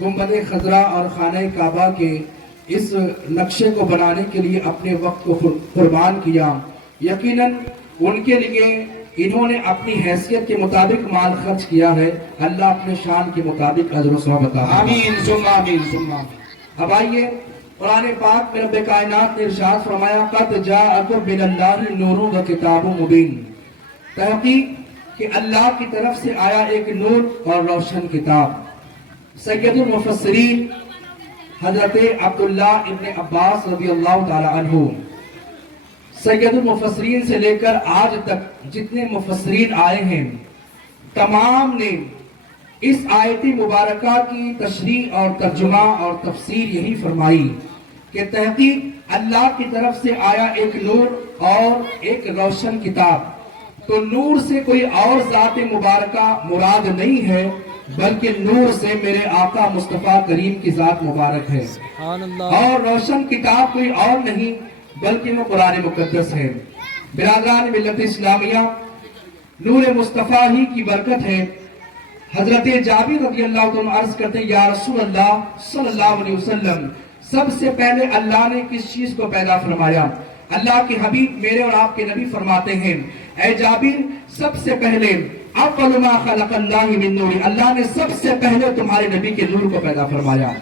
گنبد خضرا اور خانہ کعبہ کے اس نقشے کو بنانے کے لیے اپنے وقت کو قربان کیا، یقیناً ان کے لیے انہوں نے اپنی حیثیت کے مطابق مال خرچ کیا ہے۔ اللہ اپنے شان کے مطابق اجر و ثواب عطا فرمائے۔ آمین ثم آمین ثم آمین۔ اب آئیے قرآن پاک میں رب کائنات نے ارشاد فرمایا قد جاءکم من اللہ نور و کتاب مبین، تحقیق کہ اللہ کی طرف سے آیا ایک نور اور روشن کتاب۔ سید المفسرین حضرت عبداللہ ابن عباس رضی اللہ تعالی عنہ، سید المفسرین سے لے کر آج تک جتنے مفسرین آئے ہیں تمام نے اس آیت مبارکہ کی تشریح اور ترجمہ اور تفسیر یہی فرمائی کہ تحقیق اللہ کی طرف سے آیا ایک نور اور ایک روشن کتاب۔ تو نور سے کوئی اور ذات مبارکہ مراد نہیں ہے، بلکہ نور سے میرے آقا مصطفیٰ کریم کی ذات مبارک ہے، اور روشن کتاب کوئی اور نہیں بلکہ وہ قرآن مقدس ہے۔ برادران ملت اسلامیہ، نور مصطفیٰ ہی کی برکت ہے۔ حضرت جابر رضی اللہ عنہ عرض کرتے ہیں یا رسول اللہ صلی اللہ علیہ وسلم، سب سے پہلے اللہ نے کس چیز کو پیدا فرمایا؟ اللہ کے حبیب میرے اور آپ کے نبی فرماتے ہیں اے جابر، سب سے پہلے اول ما خلق اللہ من نور، اللہ نے سب سے پہلے تمہارے نبی کے نور کو پیدا فرمایا،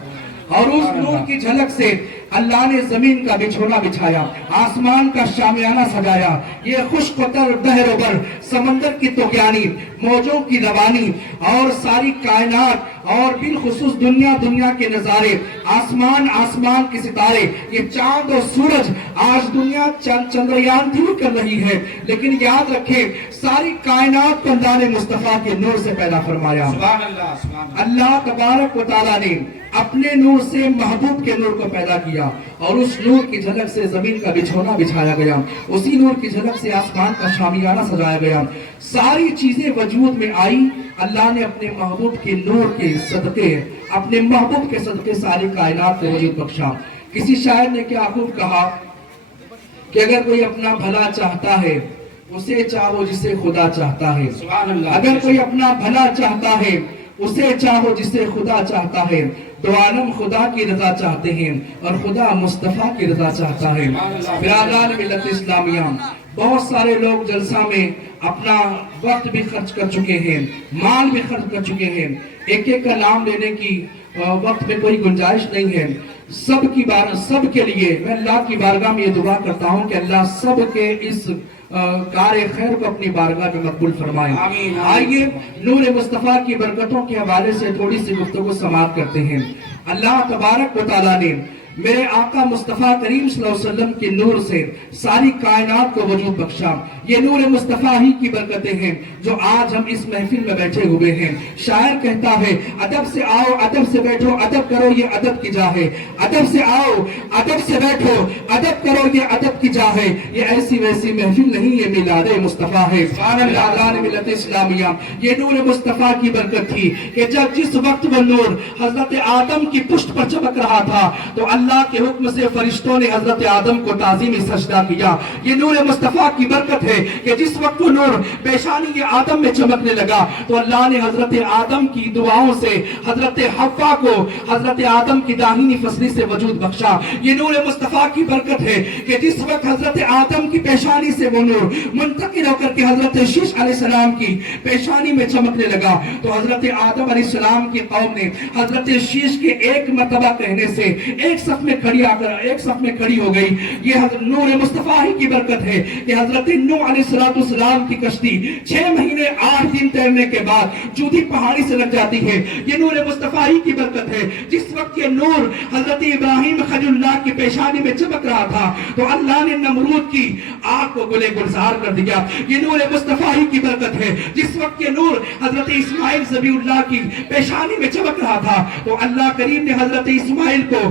اور اس نور کی جھلک سے اللہ نے زمین کا بچھونا بچھایا، آسمان کا شامیانہ سجایا، یہ خشک و تر بحر و بر، سمندر کی طغیانی، موجوں کی روانی اور ساری کائنات اور بالخصوص دنیا کے نظارے، آسمان کے ستارے، یہ چاند اور سورج۔ آج دنیا چندریان 3 کر رہی ہے، لیکن یاد رکھیں ساری کائنات کو اللہ نے مصطفیٰ کے نور سے پیدا فرمایا۔ سبحان اللہ سبحان اللہ۔ اللہ تبارک و تعالیٰ نے اپنے نور سے محبوب کے نور کو پیدا کیا، اور اس نور کی جھلک سے زمین کا بچھونا بچھایا گیا، اسی نور کی جھلک سے آسمان کا شامیانہ سجایا گیا، ساری چیزیں وجود میں آئی۔ اللہ نے اپنے محبوب کے نور کے صدقے، اپنے محبوب کے صدقے ساری کائنات کو وجود بخشا۔ کسی شاعر نے کیا خوب کہا کہ اگر کوئی اپنا بھلا چاہتا ہے اسے چاہو جسے خدا چاہتا ہے، سبحان اللہ۔ اگر کوئی اپنا بھلا چاہتا ہے اسے چاہو جسے خدا چاہتا ہے، دو عالم خدا کی رضا چاہتے ہیں اور خدا مصطفیٰ کی رضا چاہتا ہے۔ برادران ملت اسلامیہ، بہت سارے لوگ جلسہ میں اپنا وقت بھی خرچ کر چکے ہیں، مال بھی خرچ کر چکے ہیں، ایک ایک کا نام لینے کی وقت میں کوئی گنجائش نہیں ہے۔ سب کے لیے میں اللہ کی بارگاہ میں یہ دعا کرتا ہوں کہ اللہ سب کے اس کار خیر کو اپنی بارگاہ میں مقبول فرمائے۔ آمین۔ آئیے نور مصطفیٰ کی برکتوں کے حوالے سے تھوڑی سی گفتگو سماعت کرتے ہیں۔ اللہ تبارک و تعالیٰ نے میرے آقا مصطفیٰ کریم صلی اللہ علیہ وسلم کے نور سے ساری کائنات کو وجود بخشا۔ یہ نور مصطفیٰ ہی کی برکتیں ہیں جو آج ہم اس محفل میں بیٹھے ہوئے ہیں۔ شاعر کہتا ہے ادب سے آؤ ادب سے بیٹھو ادب کرو یہ ادب کی جا ہے، ادب سے آؤ ادب سے بیٹھو ادب کرو یہ ادب کی جا ہے، یہ ایسی ویسی محفل نہیں یہ میلاد مصطفیٰ ہے۔ برادران ملت اسلامیہ، یہ نور مصطفیٰ کی برکت تھی کہ جس وقت وہ نور حضرت آدم کی پشت پر چمک رہا تھا تو اللہ کے حکم سے فرشتوں نے حضرت آدم کو تعظیمی سجدہ کیا۔ یہ نور مصطفیٰ کی برکت ہے کہ جس وقت وہ نور پیشانی آدم میں چمکنے لگا تو اللہ نے حضرت آدم کی دعاؤں سے حضرت حوا کو حضرت آدم کی داہنی فصلی سے وجود بخشا۔ یہ نور مصطفیٰ کی برکت ہے کہ جس وقت حضرت آدم کی پیشانی سے وہ نور منتقل ہو کر کے حضرت شیش علیہ السلام کی پیشانی میں چمکنے لگا تو حضرت آدم علیہ السلام کی قوم نے حضرت شیش کے ایک مرتبہ کہنے سے ایک صف میں کھڑی ہو گئی۔ یہ نور مصطفیٰ ہی کی برکت ہے کہ حضرت نوح علیہ السلام کی کشتی 6 مہینے 8 دن تیرنے کے بعد جودھی پہاڑی سے لگ جاتی ہے۔ یہ نور مصطفیٰ ہی کی برکت ہے۔ جس وقت یہ نور حضرت ابراہیم خلیل اللہ کی پیشانی میں چمک رہا تھا تو اللہ نے نمرود کی آگ کو گلے گلزار کر دیا۔ یہ نور مصطفیٰ ہی کی برکت ہے۔ جس وقت یہ نور حضرت اسماعیل ذبیح اللہ کی پیشانی میں چمک رہا تھا تو اللہ کریم نے حضرت اسماعیل کو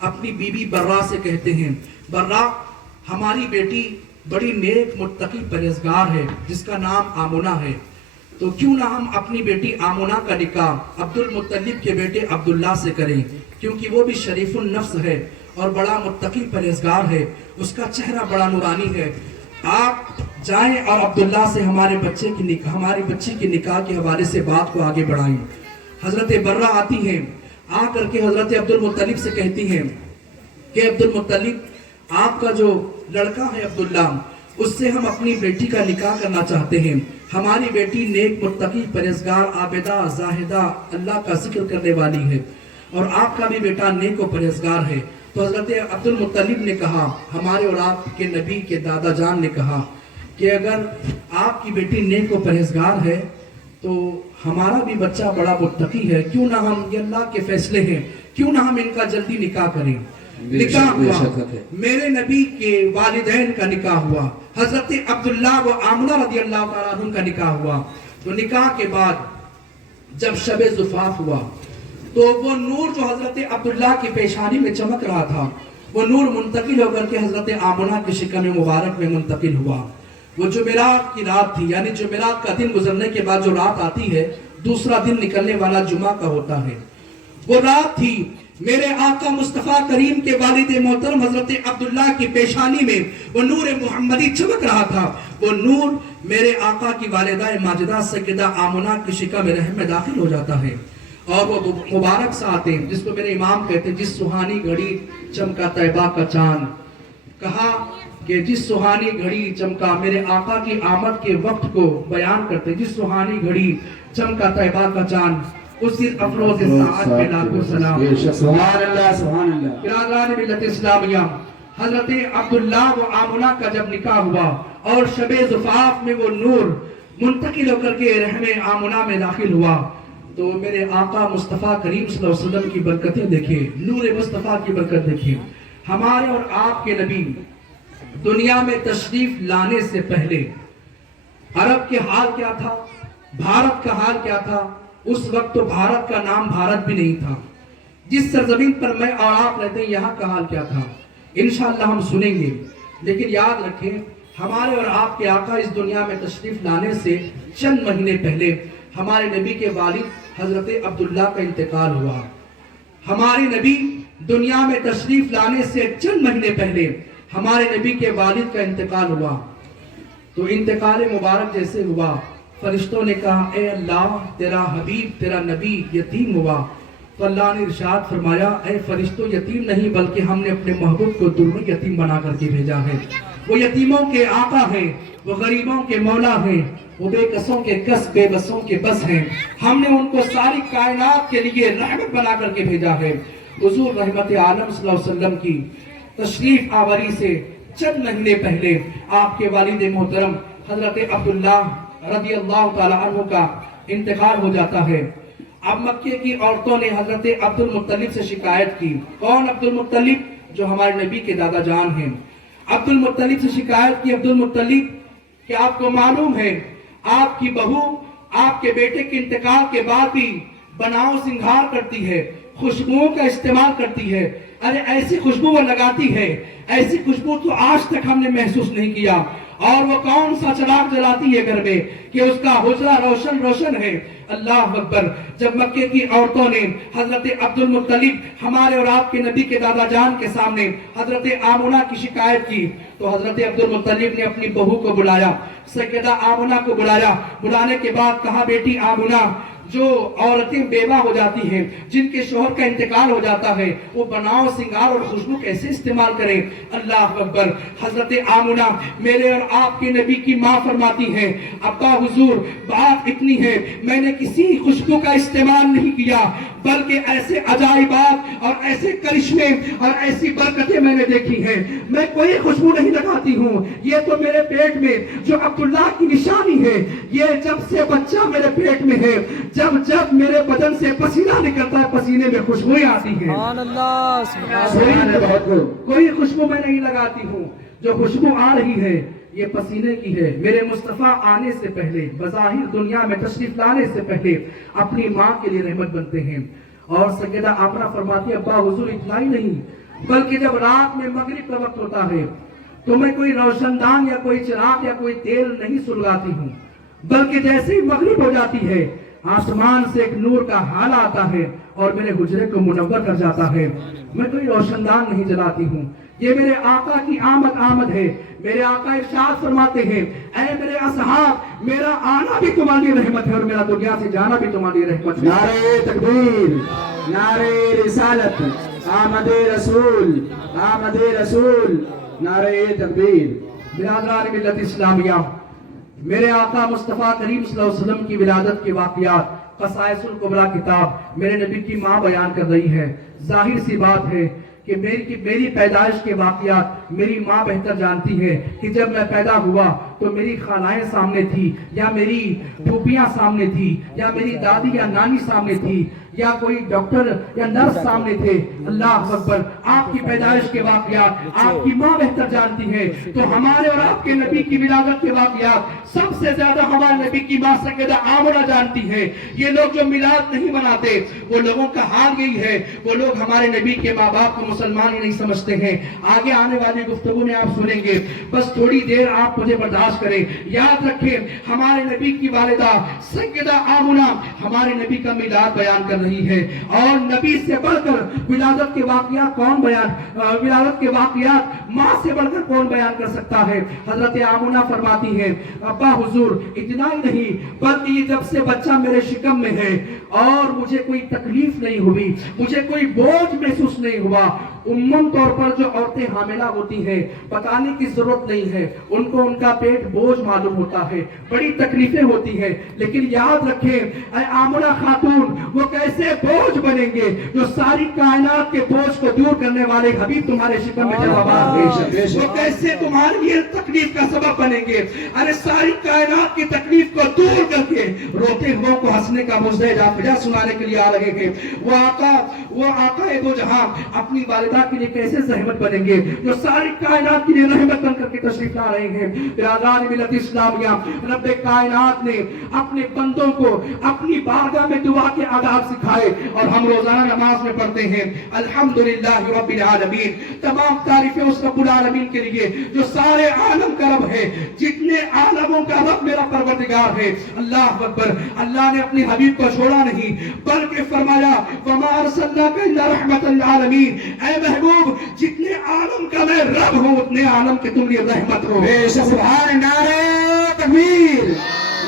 اپنی بیوی برا سے کہتے ہیں، برا ہماری بیٹی بڑی نیک متقی پرہیزگار ہے جس کا نام آمنہ ہے، تو کیوں نہ ہم اپنی بیٹی آمنہ کا نکاح عبد المطلب کے بیٹے عبداللہ سے کریں، کیونکہ وہ بھی شریف النفس ہے اور بڑا متقی پرہیزگار ہے، اس کا چہرہ بڑا نورانی ہے۔ آپ جائیں اور عبداللہ سے ہماری بچی کی نکاح کے حوالے سے بات کو آگے بڑھائیں۔ حضرت برہ آتی ہیں، آ کر کے حضرت عبد المطلب سے کہتی ہیں کہ عبد المطلب، آپ کا جو لڑکا ہے عبداللہ، اس سے ہم اپنی بیٹی کا نکاح کرنا چاہتے ہیں۔ ہماری بیٹی نیک متقی پرہیزگار عابدہ زاہدہ اللہ کا ذکر کرنے والی ہے، اور آپ کا بھی بیٹا نیک و پرہیزگار ہے۔ تو حضرت عبد المطلب نے کہا، ہمارے اور آپ کے نبی کے دادا جان نے کہا کہ اگر آپ کی بیٹی نیک و پرہیزگار ہے تو ہمارا بھی بچہ بڑا متقی ہے، کیوں نہ ہم، یہ اللہ کے فیصلے ہیں، کیوں نہ ہم ان کا جلدی نکاح کریں۔ نکاح ہوا، میرے نبی کے والدین کا نکاح ہوا، حضرت عبداللہ و آمنہ رضی اللہ تعالیٰ عنہ کا نکاح ہوا۔ تو نکاح کے بعد جب شب زفاف ہوا تو وہ نور جو حضرت عبداللہ کی پیشانی میں چمک رہا تھا، وہ نور منتقل ہو کر کے حضرت آمنہ کی شکم مبارک میں منتقل ہوا۔ وہ جمعرات کی رات تھی، یعنی جمعرات کا دن گزرنے کے بعد جو رات آتی ہے، دوسرا دن نکلنے والا جمعہ کا ہوتا ہے، وہ رات تھی۔ میرے آقا مصطفیٰ کریم کے والد محترم حضرت عبداللہ کی پیشانی میں وہ نور محمدی چمک رہا تھا، وہ نور میرے آقا کی والدہ ماجدہ سیدہ آمنہ کی شکم رحم میں داخل ہو جاتا ہے، اور وہ مبارک ساتھ ہیں جس کو میرے امام کہتے ہیں، جس سہانی گھڑی چمکا طیبہ کا چاند، کہا کہ جس سہانی گھڑی چمکا، میرے آقا کی آمد کے وقت کو بیان کرتے، جس سہانی گھڑی چمکا طیبہ کا چاند، اسی افروز ساعت پہ لاکھوں سلام۔ سبحان اللہ سبحان اللہ۔ برادران ملت اسلامیہ، حضرت عبداللہ و آمنہ کا جب نکاح ہوا اور شب زفاف میں وہ نور منتقل ہو کر کے رحم آمنہ میں داخل ہوا، تو میرے آقا مصطفیٰ کریم صلی اللہ علیہ وسلم کی برکتیں دیکھیں، نور مصطفیٰ کی برکت دیکھیں۔ ہمارے اور آپ کے نبی دنیا میں تشریف لانے سے پہلے عرب کے حال کیا تھا، بھارت کا حال کیا تھا؟ اس وقت تو بھارت کا نام بھارت بھی نہیں تھا۔ جس سرزمین پر میں اور آپ رہتے ہیں، یہاں کا حال کیا تھا، انشاءاللہ ہم سنیں گے۔ لیکن یاد رکھیں، ہمارے اور آپ کے آقا اس دنیا میں تشریف لانے سے چند مہینے پہلے ہمارے نبی کے والد حضرت عبداللہ کا انتقال ہوا۔ ہمارے نبی دنیا میں تشریف لانے سے چند مہینے پہلے ہمارے نبی کے والد کا انتقال ہوا۔ تو انتقال مبارک جیسے ہوا، فرشتوں نے کہا، اے اللہ، تیرا حبیب، تیرا نبی یتیم ہوا۔ تو اللہ نے ارشاد فرمایا، اے فرشتوں، یتیم نہیں بلکہ ہم نے اپنے محبوب کو دلہن یتیم بنا کر کے بھیجا ہے۔ وہ یتیموں کے آقا ہیں، وہ غریبوں کے مولا ہیں، وہ بے کسوں کے کس، بے بسوں کے بس ہیں۔ ہم نے ان کو ساری کائنات کے لیے رحمت بنا کر کے بھیجا ہے۔ حضور رحمت عالم صلی اللہ علیہ وسلم کی تشریف آوری سے چند مہینے پہلے آپ کے والد محترم حضرت عبداللہ رضی اللہ تعالی عنہ کا انتقال ہو جاتا ہے۔ اب مکے کی عورتوں نے حضرت عبد المطلب سے شکایت کی۔ کون عبد المطلب؟ جو ہمارے نبی کے دادا جان ہیں۔ عبد المطلب سے شکایت کی، عبد المطلب کہ آپ کو معلوم ہے آپ کی بہو آپ کے بیٹے کے انتقال کے بعد بھی بناؤ سنگھار کرتی ہے، خوشبوؤں کا استعمال کرتی ہے۔ ارے ایسی خوشبو وہ لگاتی ہے، ایسی خوشبو تو آج تک ہم نے محسوس نہیں کیا۔ اور وہ کون سا چراغ جلاتی ہے گھر میں کہ اس کا حجرہ روشن روشن ہے۔ اللہ اکبر۔ جب مکے کی عورتوں نے حضرت عبد المطلب ہمارے اور آپ کے نبی کے دادا جان کے سامنے حضرت آمنہ کی شکایت کی، تو حضرت عبد المطلب نے اپنی بہو کو بلایا، سیدہ آمنہ کو بلایا۔ بلانے کے بعد کہا، بیٹی آمنہ، جو عورتیں بیوہ ہو جاتی ہیں، جن کے شوہر کا انتقال ہو جاتا ہے، وہ بناؤ سنگار اور خوشبو کیسے استعمال کریں؟ اللہ اکبر۔ حضرت آمنہ میرے اور آپ کے نبی کی ماں فرماتی ہے، ابا حضور، بات اتنی ہے، میں نے کسی خوشبو کا استعمال نہیں کیا، بلکہ ایسے عجائبات اور ایسے کرشمے اور ایسی برکتیں میں نے دیکھی ہیں، میں کوئی خوشبو نہیں لگاتی ہوں۔ یہ تو میرے پیٹ میں جو عبداللہ کی نشانی ہے، یہ جب سے بچہ میرے پیٹ میں ہے، جب میرے بدن سے پسینہ نکلتا ہے، پسینے میں خوشبوئیں آتی ہیں۔ سبحان اللہ، سبحان اللہ۔ کوئی خوشبو میں نہیں لگاتی ہوں، جو خوشبو آ رہی ہے یہ پسینے کی ہے۔ میرے مصطفیٰ آنے سے پہلے، بظاہر دنیا میں تشریف لانے سے پہلے اپنی ماں کے لیے رحمت بنتے ہیں۔ اور سیدہ آمنہ فرماتی ہے، ابا حضور اتنا ہی نہیں، بلکہ جب رات میں مغرب کا وقت ہوتا ہے تو میں کوئی روشندان یا کوئی چراغ یا کوئی تیل نہیں سلگاتی ہوں، بلکہ جیسے ہی مغرب ہو جاتی ہے آسمان سے ایک نور کا حال آتا ہے اور میرے حجرے کو منور کر جاتا ہے۔ میں کوئی روشندان نہیں جلاتی ہوں، یہ میرے آقا کی آمد ہے۔ میرے آقا ارشاد فرماتے ہیں، اے میرے اصحاب، میرا آنا بھی تمہارے لیے رحمت ہے اور میرا دنیا سے جانا بھی تمہارے لیے رحمت ہے۔ نعرہ تکبیر، نعرہ رسالت، آمد رسول، آمد رسول، نعرہ تکبیر۔ برادران ملت اسلامیہ، میرے آقا مصطفیٰ کریم صلی اللہ علیہ وسلم کی ولادت کے واقعات قصائص الکبریٰ کتاب میرے نبی کی ماں بیان کر رہی ہے۔ ظاہر سی بات ہے کہ میری پیدائش کے واقعات میری ماں بہتر جانتی ہے کہ جب میں پیدا ہوا تو میری خالائیں سامنے تھی، یا میری پھوپھیاں سامنے تھی، یا میری دادی یا نانی سامنے تھی، یا کوئی ڈاکٹر یا نرس سامنے تھے۔ اللہ اکبر، آپ کی پیدائش کے واقعات آپ کی ماں بہتر جانتی ہے، تو ہمارے اور آپ کے نبی کی ولادت کے واقعات سب سے زیادہ ہمارے نبی کی ماں سیدہ آمنہ جانتی ہے۔ یہ لوگ جو میلاد نہیں مناتے وہ لوگوں کا حال یہی ہے، وہ لوگ ہمارے نبی کے ماں باپ کو مسلمان ہی نہیں سمجھتے ہیں۔ آگے آنے والی گفتگو میں آپ سنیں گے، بس تھوڑی دیر آپ مجھے برداشت کریں۔ یاد رکھیں، ہمارے نبی کی والدہ سیدہ آمنہ ہمارے نبی کا میلاد بیان کر رہی ہے، اور نبی سے بڑھ کر ولادت کے واقعات ولادت کے واقعات ماں سے بڑھ کر کون بیان کر سکتا ہے؟ حضرت آمنہ فرماتی ہے، ابا حضور اتنا ہی نہیں بلکہ یہ جب سے بچہ میرے شکم میں ہے اور مجھے کوئی تکلیف نہیں ہوئی، مجھے کوئی بوجھ محسوس نہیں ہوا۔ عموماً طور پر جو عورتیں حاملہ ہوتی ہیں بتانے کی ضرورت نہیں ہے، ان کو ان کا پیٹ بوجھ معلوم ہوتا ہے، بڑی تکلیفیں ہوتی ہیں، لیکن یاد رکھیں اے آمنہ خاتون، وہ کیسے بوجھ بنیں گے جو ساری کائنات کے بوجھ کو دور کرنے والے حبیب تمہارے شکم میں جب آباد ہے، وہ کیسے تمہارے لیے تکلیف کا سبب بنیں گے؟ ارے ساری کائنات کی تکلیف کو دور کر کے روتے ہوئے کو ہنسنے کا مزدہ جا سنانے کے لیے آ رہے ہیں۔ وہ آقا دو جہاں اپنی والدہ کے لیے کیسے زحمت بنیں گے جو ساری کائنات کے لیے رحمت بن کر کے تشریف لا رہے ہیں۔ برادران ملت اسلامیہ، رب کائنات نے اپنے بندوں کو اپنی بارگاہ میں دعا کے آداب سکھائے اور ہم روزانہ نماز میں پڑھتے ہیں الحمدللہ رب العالمین۔ تمام تعریفیں اس رب العالمین کے لیے جو سارے عالم کا رب ہے، جتنے عالموں کا رب میرا پروردگار ہے۔ اللہ اکبر، اللہ نے اپنے حبیب کو چھوڑا نہیں بلکہ فرمایا وما ارسلناک الا رحمت للعالمین، اے محبوب جتنے عالم کا میں رب ہوں اتنے عالم کے تم لیے رحمت ہو۔ سبحان، نعرہ تکبیر،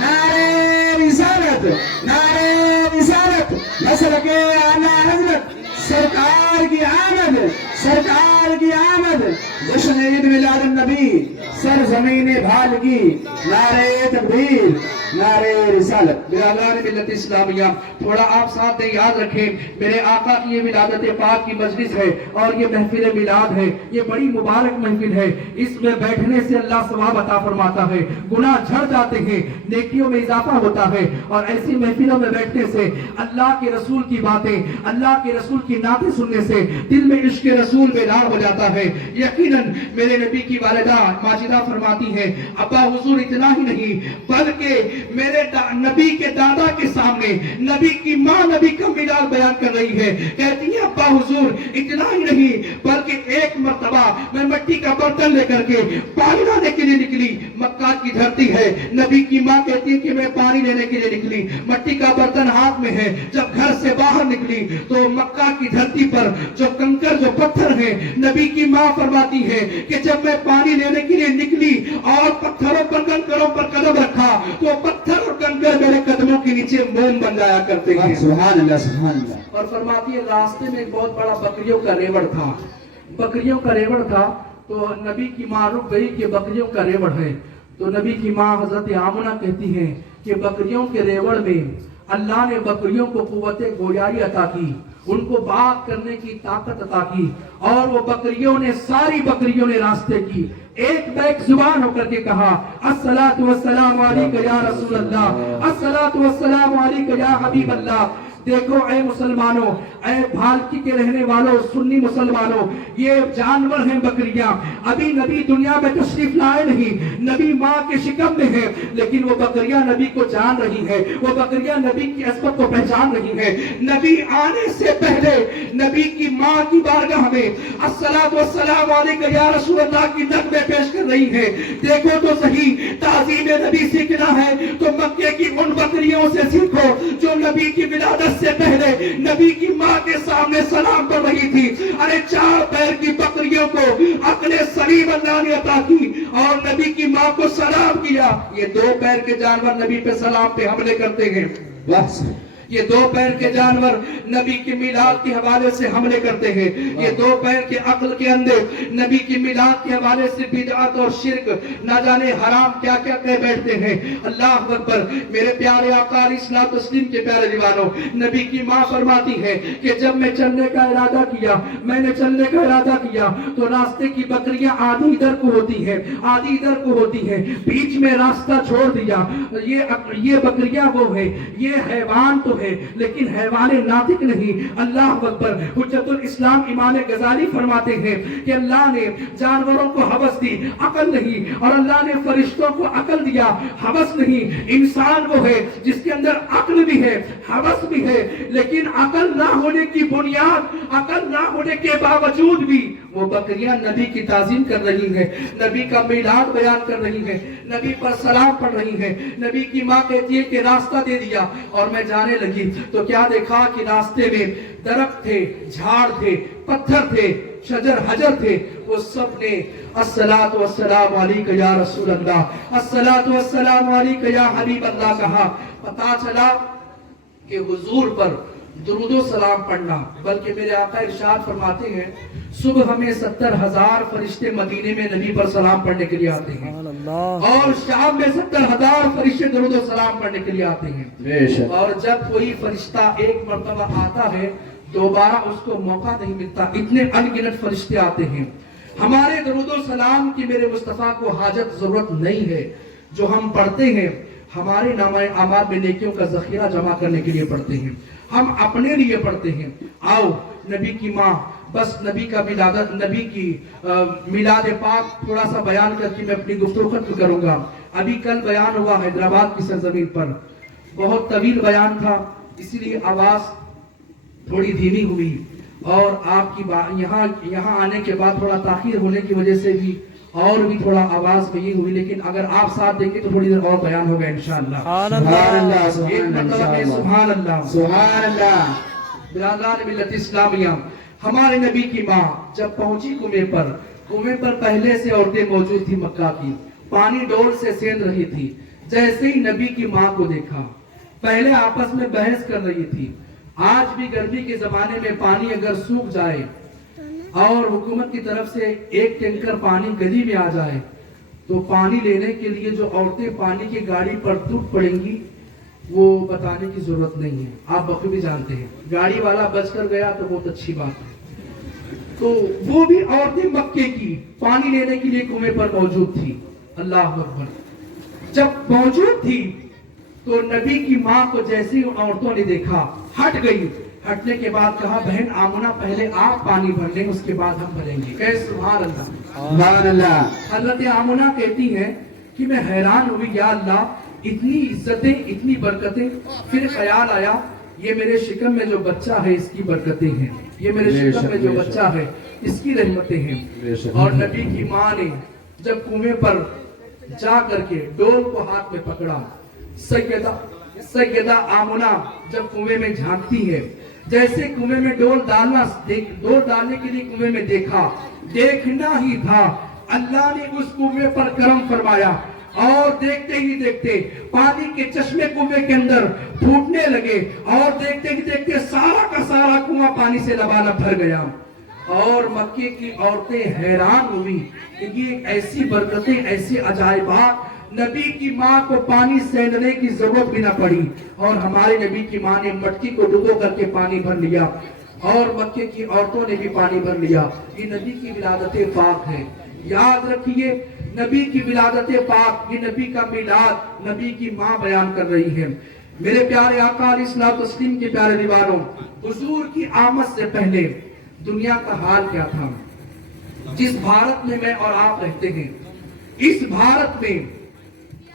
نعرہ رسالت، نعرہ رسالت، مسلک اعلیٰ حضرت سرکار کی آمد، سرکار کی آمد، جشن عید میلاد النبی سرزمین بھال کی، نعرہ تکبیر، نعرہ رسالت۔ برادران ملت اسلامیہ، تھوڑا آپ ساتھ دیں، یاد رکھیں میرے آقا کی یہ ولادت پاک کی مجلس ہے اور یہ محفل میلاد ہے، یہ بڑی مبارک محفل ہے۔ اس میں بیٹھنے سے اللہ ثواب عطا فرماتا ہے، گناہ جھڑ جاتے ہیں، نیکیوں میں اضافہ ہوتا ہے، اور ایسی محفلوں میں بیٹھنے سے اللہ کے رسول کی باتیں، اللہ کے رسول کی نعتیں سننے سے دل میں عشق رسول بیدار ہو جاتا ہے۔ یقیناً میرے نبی کی والدہ ماجدہ فرماتی ہے، ابا حضور اتنا ہی نہیں بلکہ میرے نبی کے دادا کے سامنے نبی کی ماں نبی کا میلاد بیان کر رہی ہے، کہتی ہے ابا حضور اتنا ہی نہیں بلکہ ایک مرتبہ میں مٹی کا برتن لے کر کے پانی لانے کے لیے نکلی، مکہ کی دھرتی ہے، نبی کی ماں کہتی ہے کہ میں پانی لینے کے لیے نکلی، مٹی کا برتن ہاتھ میں ہے، جب گھر سے باہر نکلی تو مکہ کی دھرتی پر جو کنکر جو پتھر ہیں، نبی کی ماں فرماتی ہے کہ جب میں پانی لینے کے لیے نکلی اور پتھروں پر کنکروں پر قدم رکھا تو پتھر اور کنکر میرے قدموں کے نیچے موم بن جایا کرتے ہیں۔ سبحان اللہ، سبحان اللہ۔ اور فرماتی ہے راستے میں ایک بہت بڑا بکریوں کا ریوڑ تھا، بکریوں کا ریوڑ تھا، تو نبی کی ماں رک گئی کہ بکریوں کا ریوڑ ہے، تو نبی کی ماں حضرت آمنہ کہتی ہے کہ بکریوں کے ریوڑ میں اللہ نے بکریوں کو قوت گویائی عطا کی، ان کو بات کرنے کی طاقت عطا کی، اور وہ بکریوں نے ساری بکریوں نے راستے کی ایک بیک زبان ہو کر کے کہا الصلاۃ والسلام علیک یا رسول اللہ، الصلاۃ والسلام علیک یا حبیب اللہ۔ دیکھو اے مسلمانوں، اے بھالکی کے رہنے والوں، سنی مسلمانوں، یہ جانور ہیں بکریاں، ابھی نبی دنیا میں تشریف لائے نہیں، نبی ماں کے شکم میں ہے، لیکن وہ بکریاں نبی کو جان رہی ہے، وہ بکریاں نبی کی عصمت کو پہچان رہی ہے۔ نبی آنے سے پہلے نبی کی ماں کی بارگاہ میں الصلاۃ والسلام علیک یا رسول اللہ کی نغمے پیش کر رہی ہیں. دیکھو تو صحیح، تعظیم نبی سیکھنا ہے تو مکے کی ان بکریوں سے سیکھو جو نبی کی ولادت سے پہلے نبی کی ماں کے سامنے سلام کر رہی تھی. ارے 4 پیر کی بکریوں کو عقل سلیم اللہ نے عطا کی اور نبی کی ماں کو سلام کیا. یہ 2 پیر کے جانور نبی پہ سلام پہ حملے کرتے ہیں. بس یہ 2 پیر کے جانور نبی کی میلاد کے حوالے سے حملے کرتے ہیں. یہ 2 پیر کے عقل کے اندر نبی کی میلاد کے حوالے سے بدعت اور شرک نہ جانے حرام کیا کیا کہہ بیٹھتے ہیں. اللہ اکبر. میرے پیارے آقا علیہ الصلوۃ والتسلیم کے پیارے دیوانوں، نبی کی ماں فرماتی ہے کہ جب میں چلنے کا ارادہ کیا، میں نے چلنے کا ارادہ کیا تو راستے کی بکریاں آدھی ادھر کو ہوتی ہیں آدھی ادھر کو ہوتی ہیں، بیچ میں راستہ چھوڑ دیا. یہ بکریاں وہ ہے، یہ حیوان تو ہے لیکن حیوان ناطق نہیں. اللہ اکبر. حجت الاسلام امام غزالی فرماتے ہیں کہ اللہ نے جانوروں کو حوث دی، عقل نہیں، اور اللہ نے فرشتوں کو عقل دیا، حوث نہیں. انسان وہ ہے جس کے اندر عقل بھی ہے، حوث بھی ہے، لیکن عقل نہ ہونے کی بنیاد، عقل نہ ہونے کے باوجود بھی وہ بکریاں نبی کی تعظیم کر رہی ہیں، نبی کا میلاد بیان کر رہی ہیں، نبی پر سلام پڑھ رہی ہیں. نبی کی ماں کہتی ہے کہ راستہ دے دیا اور میں جانے لگی تو کیا دیکھا کہ راستے میں درخت تھے، جھاڑ تھے، پتھر تھے، شجر حجر تھے. وہ سب نے الصلاۃ والسلام علیک یا رسول اللہ، الصلاۃ والسلام علیک یا حبیب اللہ کہا. پتا چلا کہ حضور پر درود و سلام پڑھنا، بلکہ میرے آقا ارشاد فرماتے ہیں صبح ہمیں 70,000 فرشتے مدینے میں نبی پر سلام پڑھنے کے لیے آتے ہیں اور شام میں 70,000 فرشتے درود و سلام پڑھنے کے لیے آتے ہیں. اور جب کوئی فرشتہ ایک مرتبہ آتا ہے دوبارہ اس کو موقع نہیں ملتا، اتنے انگنت فرشتے آتے ہیں. ہمارے درود و سلام کی میرے مصطفیٰ کو حاجت ضرورت نہیں ہے. جو ہم پڑھتے ہیں ہمارے نامہ اعمال میں نیکیوں کا ذخیرہ جمع کرنے کے لیے پڑھتے ہیں، ہم اپنے لیے پڑھتے ہیں. آؤ نبی کی ماں، بس نبی کا ولادت، نبی کی میلاد پاک تھوڑا سا بیان کر کے میں اپنی گفتگو ختم کروں گا. ابھی کل بیان ہوا حیدرآباد کی سرزمین پر، بہت طویل بیان تھا اسی لیے آواز تھوڑی دھیمی ہوئی اور آپ کی یہاں آنے کے بعد تھوڑا تاخیر ہونے کی وجہ سے بھی اور بھی تھوڑا آواز میں یہ ہوئی، لیکن اگر آپ ساتھ دیں گے تو تھوڑی دیر اور بیان ہوگا انشاءاللہ. سبحان اللہ، سبحان اللہ، سبحان اللہ. برادران ملت اسلامیہ، ہمارے نبی کی ماں جب پہنچی کنویں پر پہلے سے عورتیں موجود تھی مکہ کی، پانی ڈول سے سینت رہی تھی. جیسے ہی نبی کی ماں کو دیکھا پہلے آپس میں بحث کر رہی تھی. آج بھی گرمی کے زمانے میں پانی اگر سوکھ جائے اور حکومت کی طرف سے ایک ٹینکر پانی گلی میں آ جائے تو پانی لینے کے لیے جو عورتیں پانی کی گاڑی پر ٹوٹ پڑیں گی وہ بتانے کی ضرورت نہیں ہے. آپ بخوبی جانتے ہیں گاڑی والا بچ کر گیا تو بہت اچھی بات ہے. تو وہ بھی عورتیں مکے کی پانی لینے کے لیے کنویں پر موجود تھی. اللہ اکبر. جب موجود تھی تو نبی کی ماں کو جیسے ہی عورتوں نے دیکھا ہٹ گئی. ہٹنے کے بعد کہا بہن آمنہ پہلے آپ پانی بھر لیں اس کے بعد ہم بھریں گے. کہ سبحان اللہ، سبحان اللہ. حضرت آمنہ کہتی ہیں کہ میں حیران ہوئی، یا اللہ اتنی عزتیں، اتنی برکتیں. پھر خیال آیا یہ میرے شکم میں جو بچہ ہے اس کی برکتیں ہیں، یہ میرے شکم میں جو بچہ ہے اس کی رحمتیں ہیں. اور نبی کی ماں نے جب کنویں پر جا کر کے ڈول کو ہاتھ میں پکڑا، سیدہ آمنہ جب کنویں میں جھانکتی ہے، جیسے کنویں میں ڈول ڈالنے کے لیے کنویں میں دیکھا، دیکھنا ہی تھا اللہ نے اس کنویں پر کرم فرمایا اور دیکھتے ہی دیکھتے پانی کے چشمے کنویں کے اندر پھوٹنے لگے اور دیکھتے ہی دیکھتے سارا کا سارا کنواں پانی سے لبالب بھر گیا. اور مکے کی عورتیں حیران ہوئی کہ یہ ایسی برکتیں، ایسے عجائبات، نبی کی ماں کو پانی سینڈنے کی ضرورت بھی نہ پڑی اور ہمارے نبی کی ماں نے مٹکی کو ڈبو کر کے پانی بھر لیا اور مکے کی عورتوں نے بھی پانی بھر لیا. یہ نبی کی ولادت پاک ہے. یاد رکھیے نبی کی ولادت پاک، یہ نبی کا میلاد نبی کی ماں بیان کر رہی ہے. میرے پیارے آقا علیہ الصلوۃ والتسلیم کے پیارے دیواروں، حضور کی آمد سے پہلے دنیا کا حال کیا تھا؟ جس بھارت میں میں اور آپ رہتے ہیں، اس بھارت میں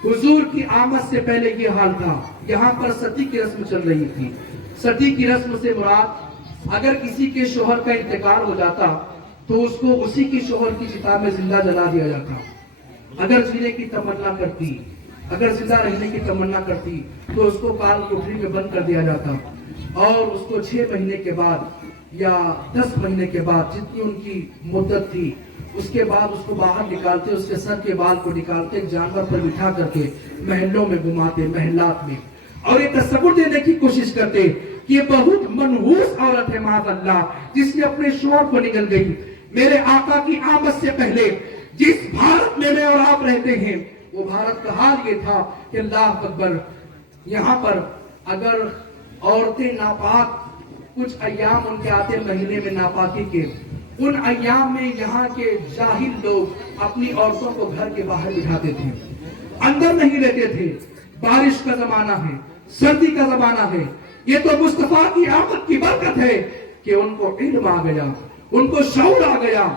حضور کی آمد سے پہلے یہ حال تھا. یہاں پر ستی کی رسم چل رہی تھی. ستی کی رسم سے مراد اگر کسی کے شوہر کا انتقال ہو جاتا تو اس کو اسی کی شوہر کی چتا میں زندہ جلا دیا جاتا. اگر جینے کی تمنا کرتی، اگر زندہ رہنے کی تمنا کرتی تو اس کو کال کوٹری میں بند کر دیا جاتا اور اس کو 6 مہینے کے بعد یا 10 مہینے کے بعد جتنی ان کی مدت تھی اس کے بعد اس کو باہر نکالتے، اس کے سر کے بال کو نکالتے، ایک جانور پر بٹھا کر کے محلوں میں گھماتے، محلات میں، اور یہ تصور دینے کی کوشش کرتے کہ یہ بہت منحوس عورت ہے معاذ اللہ جس نے اپنے شوہر کو نگل گئی. میرے آقا کی آمد سے پہلے جس بھارت میں اور آپ رہتے ہیں وہ بھارت کا حال یہ تھا کہ اللہ اکبر، یہاں پر اگر عورتیں ناپاک کچھ ایام ان کے آتے مہینے میں ناپاکی کے، ان ایام میں یہاں کے جاہل لوگ اپنی عورتوں کو گھر کے باہر بٹھاتے تھے، اندر نہیں لیتے تھے. بارش کا زمانہ ہے، سردی کا زمانہ ہے، یہ تو مصطفیٰ کی آمد کی برکت ہے کہ ان کو علم آ گیا، ان کو شعور آ گیا.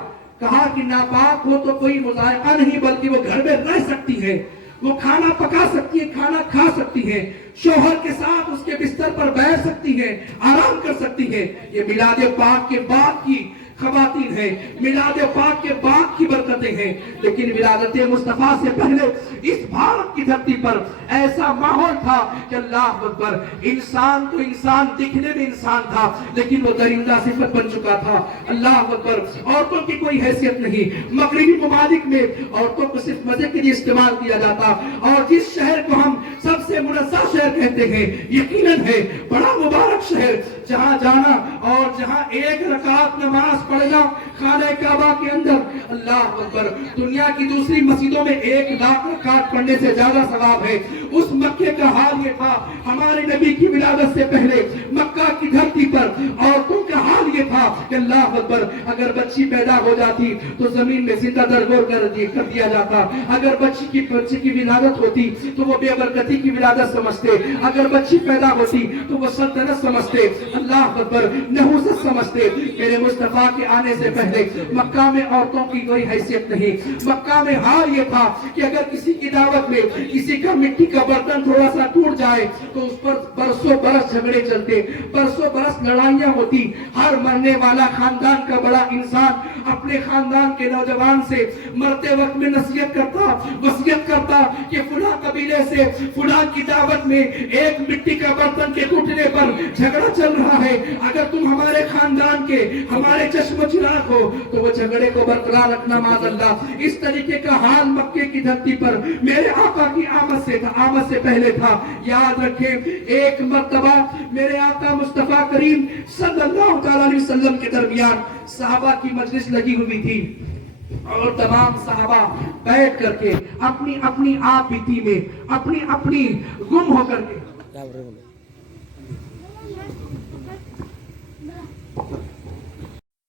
کہا کہ ناپاک ہو تو کوئی مذائقہ نہیں بلکہ وہ گھر میں رہ سکتی ہے، وہ کھانا پکا سکتی ہے، کھانا کھا سکتی ہے، شوہر کے ساتھ اس کے بستر پر بیٹھ سکتی ہے، آرام کر سکتی ہے. یہ میلاد پاک کے بعد کی خواتین ہیں، میلاد پاک کے بعد کی برکتیں ہیں. لیکن ولادت مصطفیٰ سے پہلے اس بھارت کی دھرتی پر ایسا ماحول تھا کہ اللہ اکبر، انسان تو انسان دکھنے میں انسان تھا لیکن وہ درندہ صفت بن چکا تھا. اللہ اکبر، عورتوں کی کوئی حیثیت نہیں. مغربی ممالک میں عورتوں کو صرف مزے کے لیے استعمال کیا جاتا، اور جس شہر کو ہم سب سے منزہ شہر کہتے ہیں یقیناً ہے بڑا مبارک شہر، جہاں جانا اور جہاں ایک رکعت نماز پڑھنا خانہ کعبہ کے اندر، اللہ اکبر، دنیا کی دوسری مسجدوں میں 1 لاکھ رکعت پڑھنے سے زیادہ ثواب ہے. اس مکے کا حال یہ تھا ہمارے نبی کی ولادت سے پہلے. مکہ کی دھرتی پر عورتوں کا حال یہ تھا کہ اللہ اکبر، اگر بچی پیدا ہو جاتی تو زمین میں زندہ درگور کر دیا جاتا. اگر بچی کی ولادت ہوتی تو وہ بے برکتی کی ولادت سمجھتے، اگر بچی پیدا ہوتی تو وہ سلطنت سمجھتے، اللہ اکبر، نحوست سمجھتے. میرے مصطفیٰ کے آنے سے پہلے مکہ میں عورتوں کی کوئی حیثیت نہیں. مکہ میں حال یہ تھا کہ اگر کسی کی دعوت میں کسی کا مٹی کا برتن تھوڑا سا ٹوٹ جائے تو اس پر برسوں برس جھگڑے چلتے، برسوں برس لڑائیاں ہوتی. ہر مرنے والا خاندان کا بڑا انسان اپنے خاندان کے نوجوان سے مرتے وقت میں نصیحت کرتا، وصیت کرتا کہ فلاں قبیلے سے فلاں کی دعوت میں ایک مٹی کا برتن کے ٹوٹنے پر جھگڑا چل رہا ہے، اگر تم ہمارے خاندان کے، ہمارے چشم و چراغ ہو تو وہ جھگڑے کو برقرار رکھنا معاذ اللہ. اس طریقے کا حال مکے کی دھرتی پر میرے آقا کی آمد سے پہلے تھا. یاد رکھیں، ایک مرتبہ میرے آقا مصطفیٰ کریم صلی اللہ تعالی علیہ وسلم کے درمیان صحابہ کی مجلس لگی ہوئی تھی اور تمام صحابہ بیٹھ کر کے اپنی اپنی آپ بیتی میں اپنی گم ہو کر کے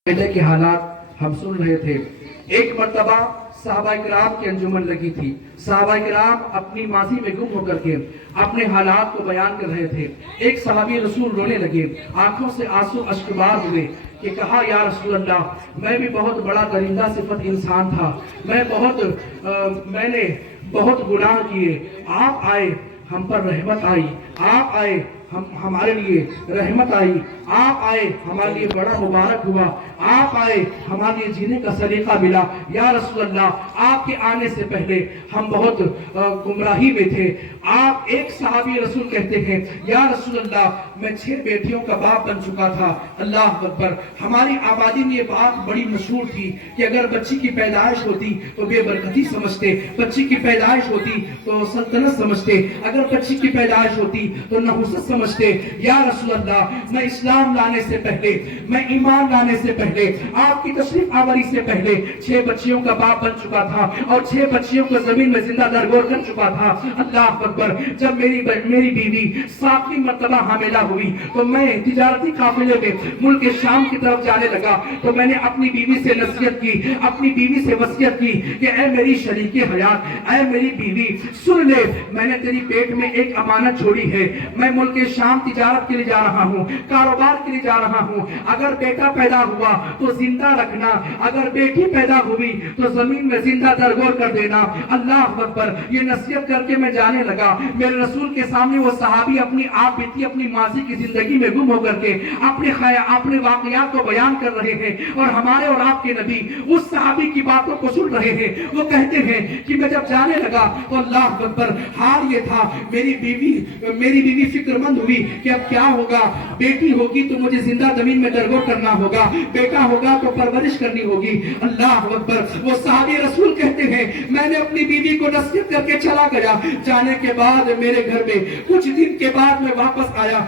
پہلے کے حالات ہم سن رہے تھے. ایک مرتبہ صحابہ کرام کی انجمن لگی تھی. صحابہ کرام اپنی ماضی میں گم ہو کر کے اپنے حالات کو بیان کر رہے تھے. ایک صحابی رسول رونے لگے، آنکھوں سے آنسو اشکبار ہوئے کہ کہا یا رسول اللہ، میں بھی بہت بڑا درندہ صفت انسان تھا، میں نے بہت گناہ کیے، آپ آئے ہم پر رحمت آئی، آپ آئے ہمارے لیے رحمت آئی، آپ آئے ہمارے لیے بڑا مبارک ہوا، آپ آئے ہمارے لیے جینے کا سلیقہ ملا. یا رسول اللہ، آپ کے آنے سے پہلے ہم بہت گمراہی میں تھے. آپ ایک صحابی رسول کہتے ہیں یا رسول اللہ، میں 6 بیٹیوں کا باپ بن چکا تھا. اللہ اکبر، ہماری آبادی میں یہ بات بڑی مشہور تھی کہ اگر بچی کی پیدائش ہوتی تو بے برکتی سمجھتے، بچی کی پیدائش ہوتی تو سلطنت سمجھتے، اگر بچی کی پیدائش ہوتی تو نحوست سمجھتے. یا رسول اللہ، میں اسلام لانے سے پہلے، میں ایمان لانے سے پہلے، آپ کی تشریف آوری سے پہلے 6 بچیوں کا باپ بن چکا تھا اور 6 بچیوں کو زمین میں زندہ درگور کر چکا تھا. اللہ اکبر، جب میری بیوی 7ویں مرتبہ حاملہ ہوئی تو میں تجارتی قافلے میں ملک شام کی طرف جانے لگا تو میں نے اپنی بیوی سے نصیحت کی، اپنی بیوی سے وصیت کی کہ اے میری شریک حیات، اے میری بیوی، سن لے، میں نے تیری پیٹ میں ایک امانت چھوڑی ہے. میں ملک شام تجارت کے لیے جا رہا ہوں، کاروبار کے لیے جا رہا ہوں، اگر بیٹا پیدا ہوا تو زندہ رکھنا، اگر بیٹی پیدا ہوئی تو زمین میں زندہ درگور کر دینا۔ اللہ اکبر، یہ نصیحت کر کے میں جانے لگا۔ میرے رسول کے سامنے وہ صحابی اپنی آپ بیتی اپنی ماضی کی زندگی میں گم ہو کر کے اپنے واقعات کو بیان کر رہے ہیں، اور ہمارے اور آپ کے نبی اس صحابی کی باتوں کو سن رہے ہیں۔ وہ کہتے ہیں کہ میں جب جانے لگا تو اللہ اکبر، حال یہ تھا، میری بیوی فکر مند ہوئی کہ اب کیا ہوگا، بیٹی ہوگی تو مجھے زندہ زمین میں درگور کرنا ہوگا، بیٹا ہوگا تو پرورش کرنی ہوگی۔ اللہ اکبر، وہ صحابی رسول کہتے ہیں میں نے اپنی بیوی کو نصیحت کر کے چلا گیا۔ جانے کے بعد میرے گھر میں کچھ دن کے بعد میں واپس آیا،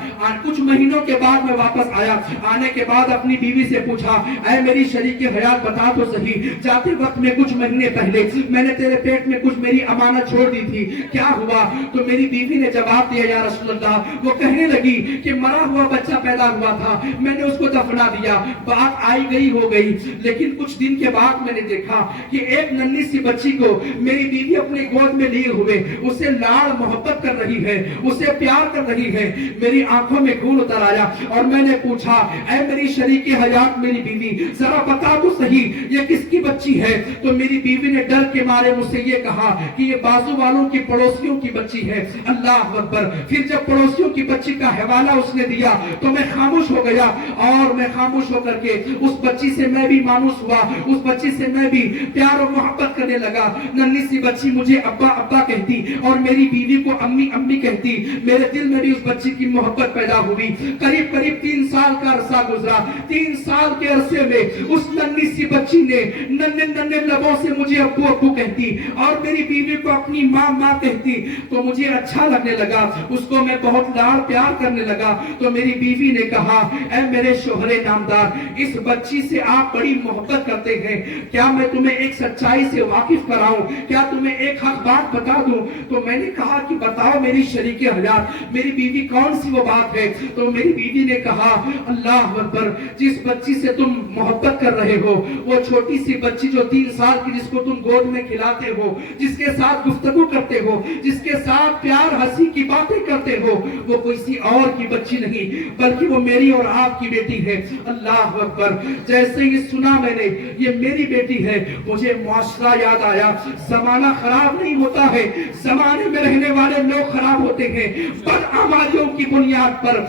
کچھ مہینوں کے بعد میں واپس آیا۔ آنے کے بعد اپنی بیوی سے پوچھا، اے میری شریک حیات بتا تو صحیح، جاتے وقت میں کچھ مہینے پہلے میں نے تیرے پیٹ میں کچھ میری امانت چھوڑ دی تھی، کیا ہوا؟ تو میری بیوی نے جواب دیا، یا رسول اللہ، وہ کہنے لگی کہ مرا ہوا بچہ پیدا ہوا تھا، میں نے اس کو دفنا دیا، بات آئی گئی ہو گئی، لیکن کچھ دن کے بعد میں نے دیکھا کہ ایک ننھی سی بچی کو میری بیوی اپنے گود میں لیے ہوئے اسے لاڑ محبت کر رہی ہے، اسے پیار کر رہی ہے۔ میری آنکھوں میں خون اتر آیا اور میں نے پوچھا، اے میری شریک حیات میری بیوی، ذرا بتا تو صحیح یہ کس کی بچی ہے؟ تو میری بیوی نے ڈر کے مارے مجھ سے یہ کہا کہ یہ بازو والوں کی پڑوسیوں کی بچی ہے۔ اللہ اکبر، پھر جب پڑوسیوں کی بچی کا حوالہ اس نے دیا تو میں خاموش ہو گیا، اور میں خاموش ہو کر کے اس بچی سے میں بھی مانوس ہوا، اس بچی سے میں بھی پیار و محبت کرنے لگا۔ ننھی سی بچی مجھے ابا ابا کہتی اور میری بیوی کو امی امی کہتی، میرے دل میں بھی اس بچی کی محبت پیدا ہوئی۔ قریب 3 سال کا عرصہ گزرا۔ 3 سال کے عرصے میں اس ننھی سی بچی نے ننھے لبوں سے مجھے ابو ابو کہتی اور میری بیوی کو اپنی ماں ماں کہتی، تو مجھے اچھا لگنے لگا، اس کو میں بہت لاڑ پیار کرنے لگا۔ تو میری بیوی نے کہا، اے میرے شوہر نامدار، اس بچی سے آپ بڑی محبت کرتے ہیں، کیا میں تمہیں ایک سچائی سے واقف کراؤں؟ کیا تمہیں ایک حق بات بتا دوں؟ تو میں نے کہا کہ بتاؤ میری شریک حیات میری بیوی، کون سی وہ بات ہے؟ تو میری بیوی نے کہا، اللہ اکبر، جس بچی سے تم محبت کر رہے ہو، وہ چھوٹی سی بچی جو 3 سال کی، جس کو تم گود میں کھلاتے ہو، جس کے ساتھ گفتگو کرتے ہو، جس کے ساتھ پیار ہنسی کی باتیں کرتے ہو، وہ کسی اور کی بچی نہیں بلکہ وہ میری اور آپ کی بیٹی ہے۔ اللہ اکبر، جیسے یہ سنا میں نے یہ میری بیٹی ہے، مجھے معاشرہ یاد آیا۔ زمانہ خراب نہیں ہوتا ہے، زمانے میں رہنے والے لوگ خراب ہوتے ہیں، بدعمالیوں کی بنیاد پر،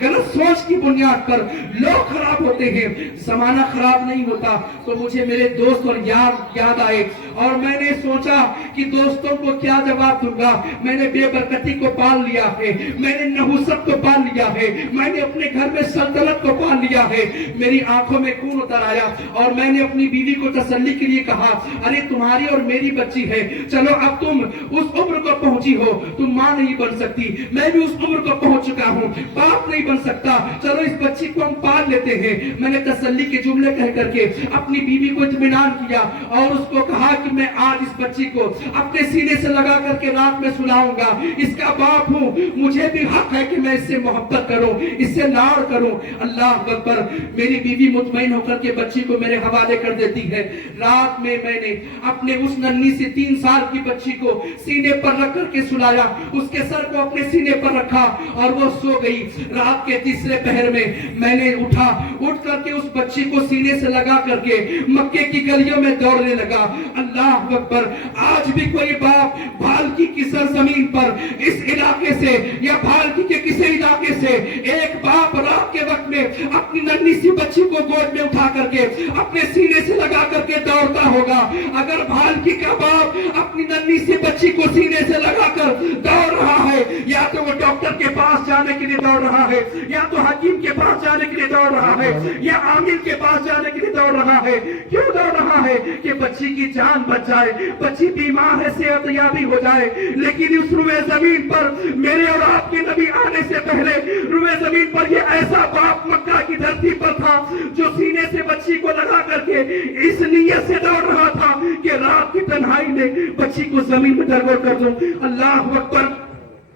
غلط سوچ کی بنیاد پر لوگ خراب ہوتے ہیں، زمانہ خراب نہیں ہوتا۔ تو مجھے میرے دوست اور یاد آئے، اور میں نے سوچا کہ دوستوں کو کیا جواب دوں گا۔ میں نے بے برکتی کو پال لیا ہے، میں نے نحوست کو پال لیا ہے، میں نے اپنے گھر میں سلطنت کو پال لیا ہے۔ میری آنکھوں میں خون اتر آیا اور میں نے اپنی بیوی کو تسلی کے لیے کہا، ارے تمہاری اور میری بچی ہے، چلو اب تم اس عمر کو پہنچی ہو، تم ماں نہیں بن سکتی، میں بھی اس عمر کو پہنچ چکا ہوں، باپ نہیں بن سکتا، چلو اس بچی کو ہم پال لیتے ہیں۔ میں نے تسلی کے جملے کہہ کر کے اپنی بیوی کو اطمینان کیا اور اس کو کہا کہ میں آج اس بچی کو اپنے سینے سے لگا کر کے رات میں سلاؤں گا، اس کا باپ ہوں، مجھے بھی حق ہے کہ میں اس سے محبت کروں، اس سے لاڑ کروں۔ اللہ اکبر، میری بیوی مطمئن ہو کر کے بچی کو میرے حوالے کر دیتی ہے۔ رات میں میں نے اپنے اس ننھی سی 3 سال کی بچی کو سینے پر رکھ کر کے سلایا، اس کے سر کو اپنے سینے پر رکھا اور وہ سو گئی۔ رات کے تیسرے پہر میں نے اٹھ کر کے اس بچی کو سینے سے لگا کر کے مکے کی گلیوں میں دوڑنے لگا۔ اللہ اکبر، آج بھی کوئی باپ بھالکی کی سرزمین پر اس علاقے سے یا بھالکی کے کسی علاقے سے ایک باپ رات کے وقت میں اپنی ننھی سی بچی کو گود میں اٹھا کر کے اپنے سینے سے لگا کر کے دوڑتا ہوگا۔ اگر بھالکی کا باپ اپنی ننھی سی بچی کو سینے سے لگا کر دوڑ رہا ہے، یا تو وہ ڈاکٹر کے پاس جانے کے لیے دوڑ رہا ہے، یا تو حکیم کے پاس جانے کے لیے دوڑ رہا ہے، یا عامل کے پاس جانے کے لیے دوڑ رہا ہے، کیوں دوڑ رہا ہے؟ کہ بچی کی جان بچ جائے، بچی بیمار ہے، صحت یابی ہو جائے۔ لیکن اس روئے زمین پر میرے اور آپ کے نبی آنے سے پہلے روئے زمین پر یہ ایسا باپ مکہ کی دھرتی پر تھا جو سینے سے بچی کو لگا کر کے اس نیت سے دوڑ رہا تھا کہ رات کی تنہائی میں بچی کو زمین میں درگور کر دوں۔ اللہ اکبر،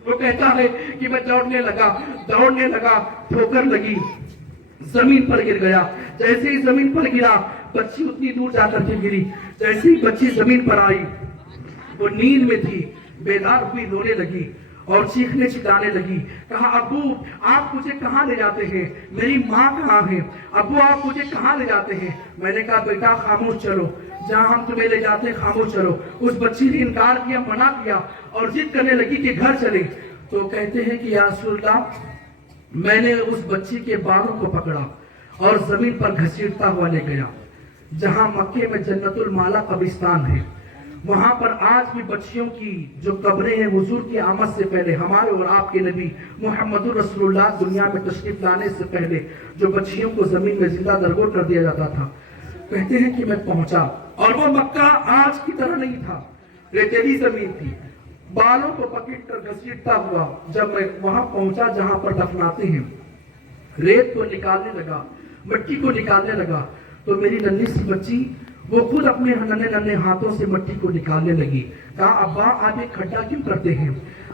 وہ کہتا ہے کہ میں دوڑنے لگا، ٹھوکر لگی، زمین پر گر گیا۔ جیسے ہی زمین پر گرا، بچی اتنی دور جا کر کے گری، جیسے ہی بچی زمین پر آئی، وہ نیند میں تھی، بیدار ہوئی، رونے لگی اور چیخنے چلانے لگی. کہا ابو آپ مجھے کہاں لے جاتے ہیں؟ میری ماں کہاں ہے؟ ابو آپ مجھے کہاں لے جاتے ہیں؟ میں نے کہا بیٹا خاموش چلو، جہاں ہم تمہیں لے جاتے ہیں خاموش چلو. اس بچی نے انکار کیا، منع کیا اور ضد کرنے لگی کہ گھر چلے. تو کہتے ہیں کہ یا رسول اللہ میں نے اس بچی کے بالوں کو پکڑا اور زمین پر گھسیٹتا ہوا لے گیا. جہاں مکے میں جنت المالا قبرستان ہے، وہاں پر آج بھی بچیوں کی جو قبریں ہیں حضور کی آمد سے پہلے، ہمارے اور آپ کے نبی محمد رسول اللہ دنیا میں تشریف لانے سے پہلے جو بچیوں کو زمین میں زندہ درگور کر دیا جاتا تھا. کہتے ہیں کہ میں پہنچا اور وہ مکہ آج کی طرح نہیں تھا، ریتیلی زمین تھی. بالوں کو پکڑ کر گھسیٹتا ہوا جب میں وہاں پہنچا جہاں پر دفناتے ہیں، ریت کو نکالنے لگا، مٹی کو نکالنے لگا، تو میری ننھی سی بچی وہ خود اپنے ننھے ننھے ہاتھوں سے مٹی کو نکالنے لگی. کہا ابا آپ ایک کھڈا کیوں کرتے ہیں؟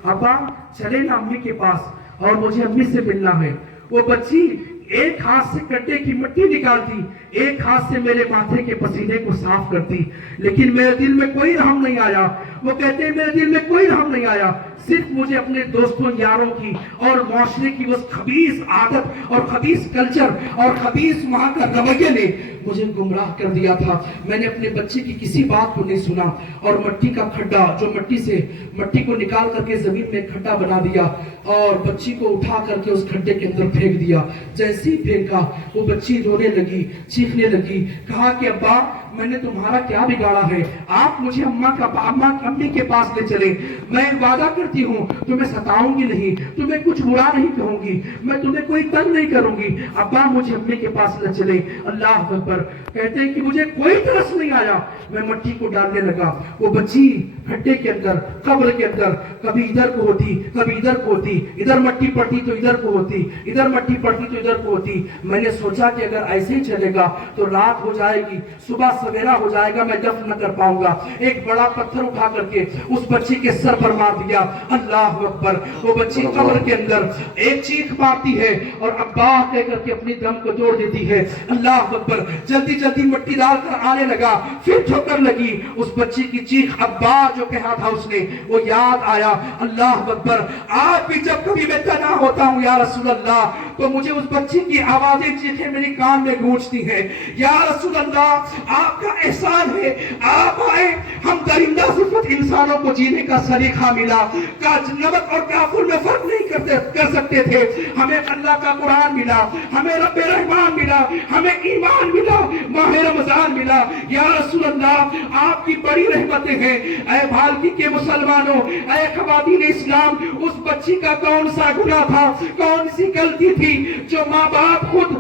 ابا چلے نا امی کے پاس اور مجھے امی سے ملنا ہے. وہ بچی ایک ہاتھ سے کٹے کی مٹی نکالتی، ایک ہاتھ سے میرے ماتھے کے پسینے کو صاف کرتی، لیکن میرے دل میں کوئی رحم نہیں آیا. وہ کہتے ہیں میرے دل میں کوئی رحم نہیں آیا، صرف مجھے اپنے دوستوں یاروں کی اور معاشرے کی وہ خبیث عادت اور خبیث کلچر اور خبیث وہاں کا رویے نے مجھے گمراہ کر دیا تھا. میں نے اپنے بچے کی کسی بات کو نہیں سنا اور مٹی کا کھڈا جو مٹی کو نکال کر کے زمین میں کھڈا بنا دیا اور بچی کو اٹھا کر کے اس کھڈے کے اندر پھینک دیا. جیسے ہی پھینکا وہ بچی رونے لگی، چیخنے لگی. کہا کہ ابا میں نے تمہارا کیا بگاڑا ہے؟ آپ مجھے امی کے پاس لے چلے. میں وعدہ کرتی ہوں تمہیں ستاؤں گی نہیں، تمہیں کچھ برا نہیں کہوں گی، میں تمہیں کوئی تنگ نہیں کروں گی. ابا مجھے امی کے پاس لے چلے. اللہ اکبر. کہتے ہیں کہ مجھے کوئی ترس نہیں آیا، میں مٹی کو ڈالنے لگا. وہ بچی کھڈے کے اندر، قبر کے اندر کبھی ادھر کو ہوتی کبھی ادھر کو ہوتی، ادھر مٹی پڑتی تو ادھر کو ہوتی، ادھر مٹی پڑتی تو ادھر کو ہوتی. میں نے سوچا کہ اگر ایسے ہی چلے گا تو رات ہو جائے گی، صبح سویرا ہو جائے گا، میں دفن نہ کر پاؤں گا. ایک بڑا پتھر اٹھا کر کے اس بچی کے سر پر مار دیا. اللہ اکبر. وہ بچی قبر کے اندر ایک چیخ مارتی ہے اور ابا کہہ کر کے اپنی دم کو توڑ دیتی ہے. اللہ اکبر. جلدی جلدی مٹی ڈال کر آنے لگا، پھر ٹھوکر لگی. اس بچی کی چیخ ابا جو کہا تھا اس نے وہ یاد آیا. اللہ اکبر. آج بھی جب کبھی میں تنہا ہوتا ہوں یا رسول اللہ تو مجھے اس بچی کی آوازیں چیخیں میری کان میں گونجتی ہیں. یا رسول اللہ آپ کا احسان ہے، آپ آئے، ہم درندہ صفت انسانوں کو جینے کا سلیقہ ملا. نمک اور کافر میں فرق نہیں کر سکتے تھے. ہمیں اللہ کا قرآن ملا، ہمیں رب رحمان ملا، ہمیں ایمان ملا، ماہ رمضان ملا. یا رسول اللہ آپ کی بڑی رحمتیں ہیں. اے بھالکی کے مسلمانوں، اے خواتین اسلام، اس بچی کا کون سا گناہ تھا، کون سی غلطی تھی جو ماں باپ خود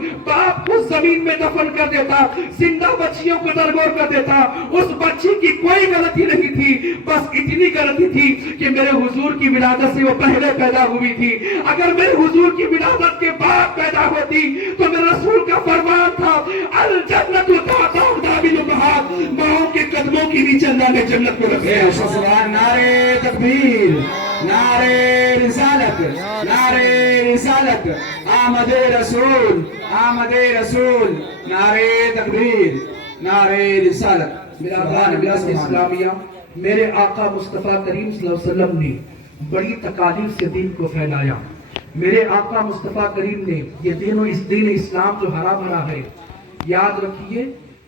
زمین میں دفن کر دیتا، زندہ بچیوں کو درگور کر دیتا. اس بچی کی کوئی غلطی نہیں تھی، بس اتنی غلطی تھی کہ میرے حضور کی ولادت سے وہ پہلے پیدا ہوئی تھی. اگر میرے حضور کی ولادت کے بعد پیدا ہوتی تو میرے رسول کا فرمان تھا الجنت تحت اقدام الامہات، ماؤں کے قدموں کے نیچے اللہ نے جنت کو رکھا. سبحان. نعرے تکبیر، نعرے رسالت، نعرے رسالت. آمد رسول، آمد رسول. نعرے تکبیر، نعرے رسالت. میرا ملت اسلامیہ، میرے آقا مصطفیٰ کریم صلی اللہ علیہ وسلم نے بڑی تکالیف سے دین کو پھیلایا. میرے آقا مصطفیٰ کریم نے یہ دین اسلام جو ہرا بھرا ہے، یاد رکھیے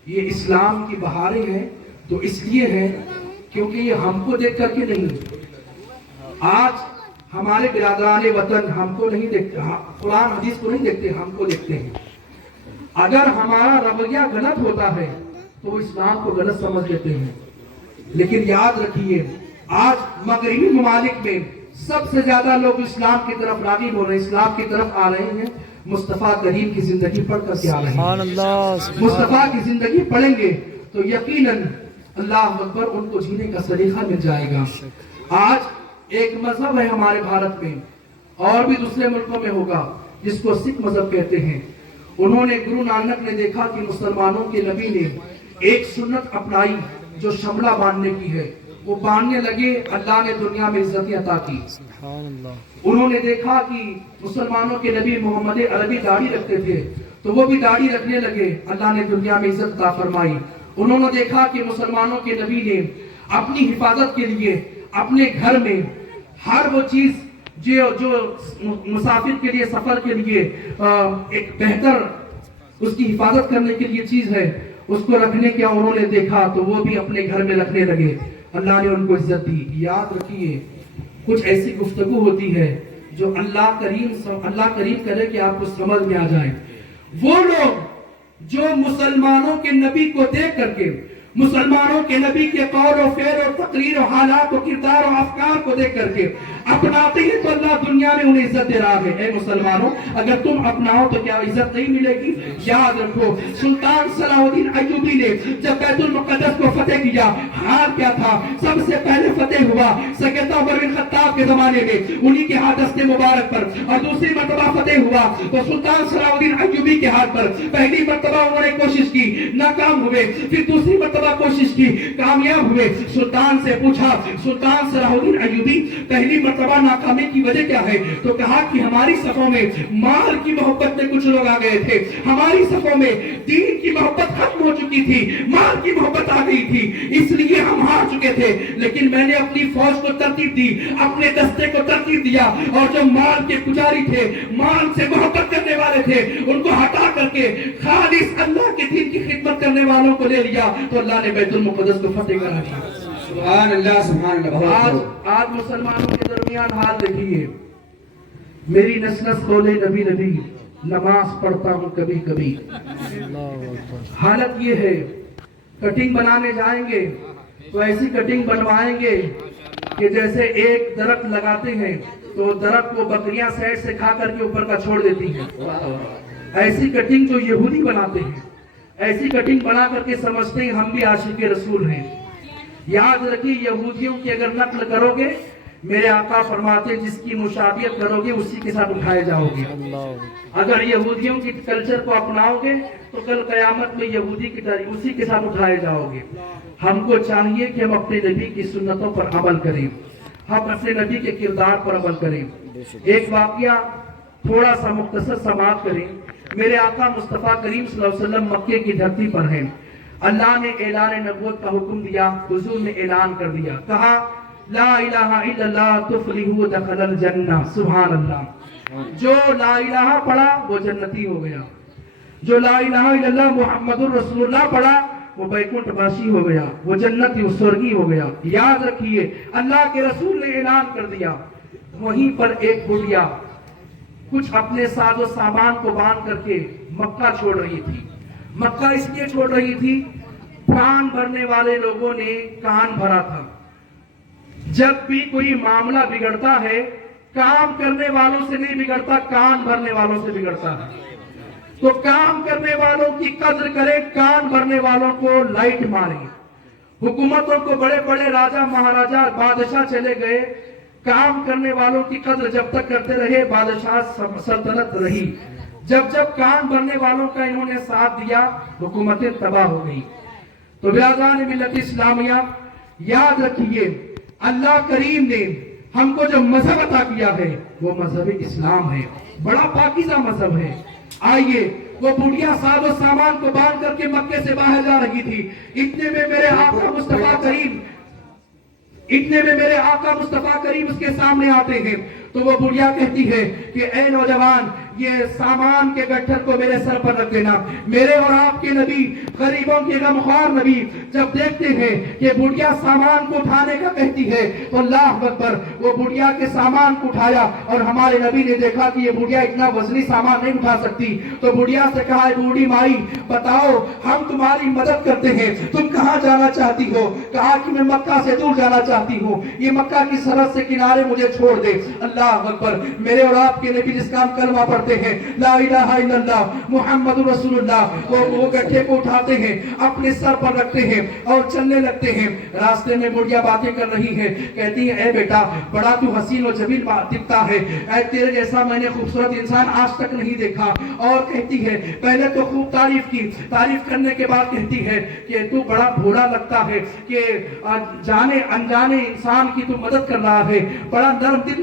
یہ اسلام کی بہاریں ہیں تو اس لیے ہیں کیونکہ یہ ہم کو دیکھ کر کے نہیں. آج ہمارے برادران وطن ہم کو نہیں دیکھتے، قرآن حدیث کو نہیں دیکھتے، ہم کو دیکھتے ہیں. اگر ہمارا رویہ غلط ہوتا ہے تو وہ اسلام کو غلط سمجھ لیتے ہیں. لیکن یاد رکھیے آج مغربی ممالک میں سب سے زیادہ لوگ اسلام کی طرف راغب ہو رہے ہیں، اسلام کی طرف آ رہے ہیں مصطفیٰ کریم کی زندگی پڑھ کر کے آ رہے ہیں. مصطفیٰ کی زندگی پڑھیں گے تو یقیناً اللہ اکبر ان کو جینے کا سلیقہ مل جائے گا. آج ایک مذہب ہے ہمارے بھارت میں اور بھی دوسرے ملکوں میں ہوگا جس کو سکھ مذہب کہتے ہیں. انہوں نے گرو نانک نے دیکھا کہ مسلمانوں کے نبی نے ایک سنت اپنائی جو شملہ باندھنے کی ہے، وہ باندھنے لگے، اللہ نے دنیا میں عزت عطا کی. انہوں نے دیکھا کہ مسلمانوں کے نبی محمد عربی داڑھی رکھتے تھے تو وہ بھی داڑھی رکھنے لگے، اللہ نے دنیا میں عزت عطا فرمائی. انہوں نے دیکھا کہ مسلمانوں کے نبی نے اپنی حفاظت کے لیے اپنے گھر میں ہر وہ چیز جو مسافر کے لیے سفر کے لیے ایک بہتر اس کی حفاظت کرنے کے لیے چیز ہے، اس کو رکھنے کیا انہوں نے دیکھا تو وہ بھی اپنے گھر میں رکھنے لگے، اللہ نے ان کو عزت دی۔ یاد رکھیے کچھ ایسی گفتگو ہوتی ہے جو اللہ کریم کرے کہ آپ کو سمجھ میں آ جائے۔ وہ لوگ جو مسلمانوں کے نبی کو دیکھ کر کے، مسلمانوں کے نبی کے قول و فعل و تقریر و حالات و کردار و افکار کو دیکھ کر کے اپناتے ہیں تو اللہ دنیا میں انہیں عزت دے رہا ہے۔ اے مسلمانوں، اگر تم اپناؤ تو کیا عزت نہیں ملے گی؟ یاد رکھو، سلطان صلاح الدین ایوبی نے جب بیت المقدس کو فتح کیا، حال کیا تھا؟ سب سے پہلے فتح ہوا سیدنا عمر بن خطاب کے زمانے میں، انہی کے ہاتھ دست مبارک پر، اور دوسری مرتبہ فتح ہوا تو سلطان صلاح الدین ایوبی کے ہاتھ پر۔ پہلی مرتبہ انہوں نے کوشش کی، ناکام ہوئے، پھر دوسری مرتبہ کوشش کی، کامیاب ہوئے۔ سلطان سے پوچھا، سلطان صلاح الدین ایوبی پہلی مرتبہ ناکامی کی وجہ کیا ہے؟ تو کہا کہ ہماری صفوں میں مال کی محبت میں کچھ لوگ آ گئے تھے، ہماری صفوں میں دین کی محبت ختم ہو چکی تھی، مال کی محبت آ گئی تھی، اس لیے ہم ہار چکے تھے۔ لیکن میں نے اپنی فوج کو ترتیب دی، اپنے دستے کو ترتیب دیا، اور جو مال کے پجاری تھے، مال سے محبت کرنے والے تھے، ان کو ہٹا کر کے خالص اللہ کے دین کی خدمت کرنے والوں کو لے لیا، تو اللہ نے بیت المقدس کو فتح کرا دیا۔ سبحان اللہ، سبحان اللہ۔ آج مسلمانوں کے درمیان حال دیکھیے، میری نسنس کھولے نبی نبی، نماز پڑھتا ہوں کبھی کبھی۔ حالت یہ ہے، کٹنگ بنانے جائیں گے تو ایسی کٹنگ بنوائیں گے کہ جیسے ایک درخت لگاتے ہیں تو درخت کو بکریاں سائڈ سے کھا کر کے اوپر کا چھوڑ دیتی ہیں، ایسی کٹنگ جو یہودی بناتے ہیں، ایسی کٹنگ بنا کر کے سمجھتے ہیں ہم بھی عاشق رسول ہیں۔ یاد رکھیے، یہودیوں کی اگر نقل کرو گے، میرے آقا فرماتے ہیں جس کی مشابہت کرو گے اسی کے ساتھ اٹھائے جاؤ گے۔ اگر یہودیوں کی کلچر کو اپناؤ گے تو کل قیامت میں یہودی کی طرح اسی کے ساتھ اٹھائے جاؤ گے۔ ہم کو چاہیے کہ ہم اپنے نبی کی سنتوں پر عمل کریں، ہم اپنے نبی کے کردار پر عمل کریں۔ ایک واقعہ تھوڑا سا مختصر سماعت کریں۔ میرے آقا مصطفیٰ کریم صلی اللہ علیہ وسلم مکے کی دھرتی پر ہیں، اللہ نے اعلان نبوت کا حکم دیا، حضور نے اعلان کر دیا، کہا لا الہ الا اللہ تفلحوا دخل الجنہ۔ سبحان اللہ، جو لا الہ پڑھا وہ جنتی ہو گیا، جو لا الہ الا اللہ محمد الرسول اللہ پڑھا وہ بیکنٹھ واسی ہو گیا، وہ جنتی و سرگی ہو گیا۔ یاد رکھیے، اللہ کے رسول نے اعلان کر دیا۔ وہیں پر ایک بڑھیا کچھ اپنے ساز و سامان کو باندھ کر کے مکہ چھوڑ رہی تھی۔ مکہ اس لیے چھوڑ رہی تھی، کان بھرنے والے لوگوں نے کان بھرا تھا۔ جب بھی کوئی معاملہ بگڑتا ہے، کام کرنے والوں سے نہیں بگڑتا، کان بھرنے والوں سے بگڑتا ہے۔ تو کام کرنے والوں کی قدر کریں، کان بھرنے والوں کو لائٹ ماریں۔ حکومتوں کو بڑے بڑے راجہ مہاراجہ بادشاہ چلے گئے، کام کرنے والوں کی قدر جب تک کرتے رہے بادشاہ سلطنت رہی۔ جب جب کام بھرنے والوں کا انہوں نے ساتھ دیا، حکومتیں تباہ ہو گئی۔ تو برادران ملت اسلامیہ، یاد رکھیے، اللہ کریم نے ہم کو جو مذہب عطا کیا ہے وہ مذہب اسلام ہے، بڑا پاکیزہ مذہب ہے۔ آئیے، وہ بڑھیا ساز و سامان کو باندھ کر کے مکے سے باہر جا رہی تھی، اتنے میں میرے آقا مصطفیٰ کریم اس کے سامنے آتے ہیں تو وہ بڑھیا کہتی ہے کہ اے نوجوان، یہ سامان کے گٹھر کو میرے سر پر رکھ دینا۔ میرے اور آپ کے نبی، غریبوں کے غمخوار نبی، جب دیکھتے ہیں کہ بڑھیا سامان کو اٹھانے کا کہتی ہے تو اللہ اکبر، وہ بڑھیا کے سامان کو اٹھایا، اور ہمارے نبی نے دیکھا کہ یہ بڑھیا اتنا وزنی سامان نہیں اٹھا سکتی، تو بڑھیا سے کہا، بوڑھی مائی بتاؤ، ہم تمہاری مدد کرتے ہیں، تم کہاں جانا چاہتی ہو؟ کہا کہ میں مکہ سے دور جانا چاہتی ہوں، یہ مکہ کی سرحد سے کنارے مجھے چھوڑ دے۔ اللہ اکبر، میرے اور آپ کے نبی جس کا ہم کلمہ پڑھتے ہیں لا الہ الا اللہ محمد رسول اللہ، وہ گٹھے کو اٹھاتے ہیں، اپنے سر پر رکھتے ہیں اور چلنے لگتے ہیں۔ راستے میں بڑھیا باتیں کر رہی ہے، کہتی ہے اے بیٹا، بڑا تو حسین و جمیل دکھتا ہے، اے تیرے جیسا میں نے خوبصورت انسان آج تک نہیں دیکھا۔ اور کہتی ہے، پہلے تو خوب تعریف کی، تعریف کرنے کے بعد کہتی ہے کہ تو بڑا بھولا لگتا ہے، کہ جانے انجانے انسان کی تو مدد کر رہا ہے، بڑا نرم دل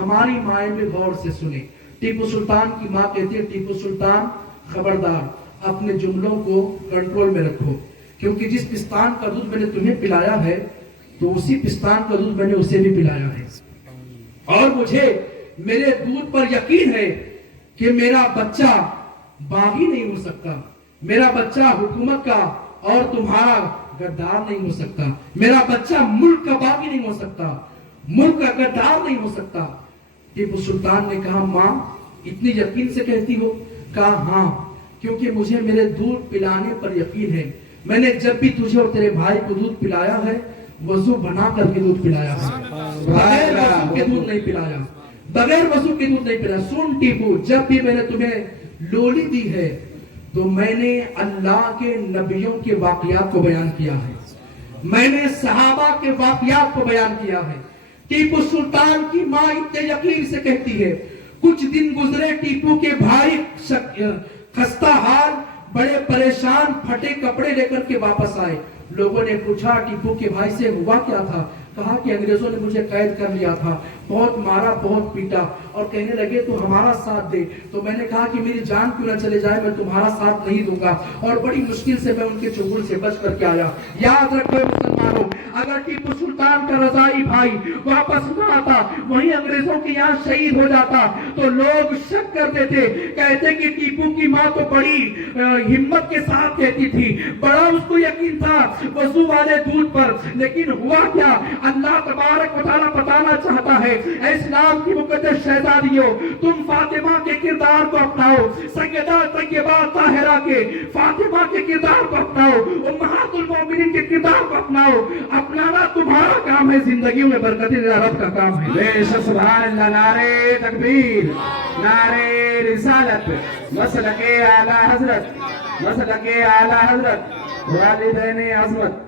ہماری مائیں بھی غور سے سنیں. ٹیپو سلطان کی ماں کہتی ہے ٹیپو سلطان خبردار اپنے جملوں کو کنٹرول میں رکھو, کیونکہ جس پستان کا دودھ میں نے تمہیں پلایا ہے تو اسی پستان کا دودھ میں نے اسے بھی پلایا ہے, اور مجھے میرے دودھ پر یقین ہے کہ میرا بچہ باغی نہیں ہو سکتا, میرا بچہ حکومت کا اور تمہارا غدار نہیں ہو سکتا, میرا بچہ ملک کا باغی نہیں ہو سکتا, ملک کا غدار نہیں ہو سکتا. ٹیپو سلطان نے کہا ماں اتنی یقین سے کہتی ہو؟ کہا ہاں, کیونکہ مجھے میرے دودھ پلانے پر یقین ہے. میں نے جب بھی تجھے اور تیرے بھائی کو دودھ پلایا ہے وضو بنا کر کے دودھ پلایا ہے, بغیر وضو کے دودھ نہیں پلایا, بغیر وضو کے دودھ نہیں پلایا. سن ٹیپو, جب بھی میں نے تمہیں لولی دی ہے تو میں نے اللہ کے نبیوں کے واقعات کو بیان کیا ہے, میں نے صحابہ کے واقعات کو بیان کیا ہے. ٹیپو سلطان کی ماں اتنے یقین سے کہتی ہے. کچھ دن گزرے, ٹیپو کے بھائی خستہ حال, بڑے پریشان, پھٹے کپڑے لے کر کے واپس آئے. لوگوں نے پوچھا ٹیپو کے بھائی سے ہوا کیا تھا؟ کہا کہ انگریزوں نے مجھے قید کر لیا تھا, بہت مارا, بہت پیٹا, اور کہنے لگے تو ہمارا ساتھ دے. تو میں نے کہا کہ میری جان کیوں نہ چلے جائے, میں تمہارا ساتھ نہیں دوں گا, اور بڑی مشکل سے میں ان کے چنگل سے بچ کر کے آیا. یاد رکھو مسلمانوں, اگر ٹیپو سلطان کا رضائی بھائی واپس نہ آتا, وہیں انگریزوں کے یہاں شہید ہو جاتا, تو لوگ شک کرتے تھے, کہتے کہ ٹیپو کی ماں تو بڑی ہمت کے ساتھ کہتی تھی, بڑا اس کو یقین تھا وضو والے دودھ پر. لیکن ہوا کیا؟ اللہ تبارک و تعالیٰ بتانا چاہتا ہے, اے اسلام کی مقدس شہزادیوں, تم فاطمہ کے کردار کو اپناؤ, سیدہ طیبہ طاہرہ کے فاطمہ کے کردار کو اپناؤ, امہات المومنین کے کردار کو اپناؤ. اپنانا تمہارا کام ہے, زندگیوں میں برکت دینا رب کا کام ہے. بے شک سبحان اللہ. نعرے تکبیر, نعرے رسالت, مسلک اعلی حضرت, مسلک اعلی حضرت, والدین عظمت.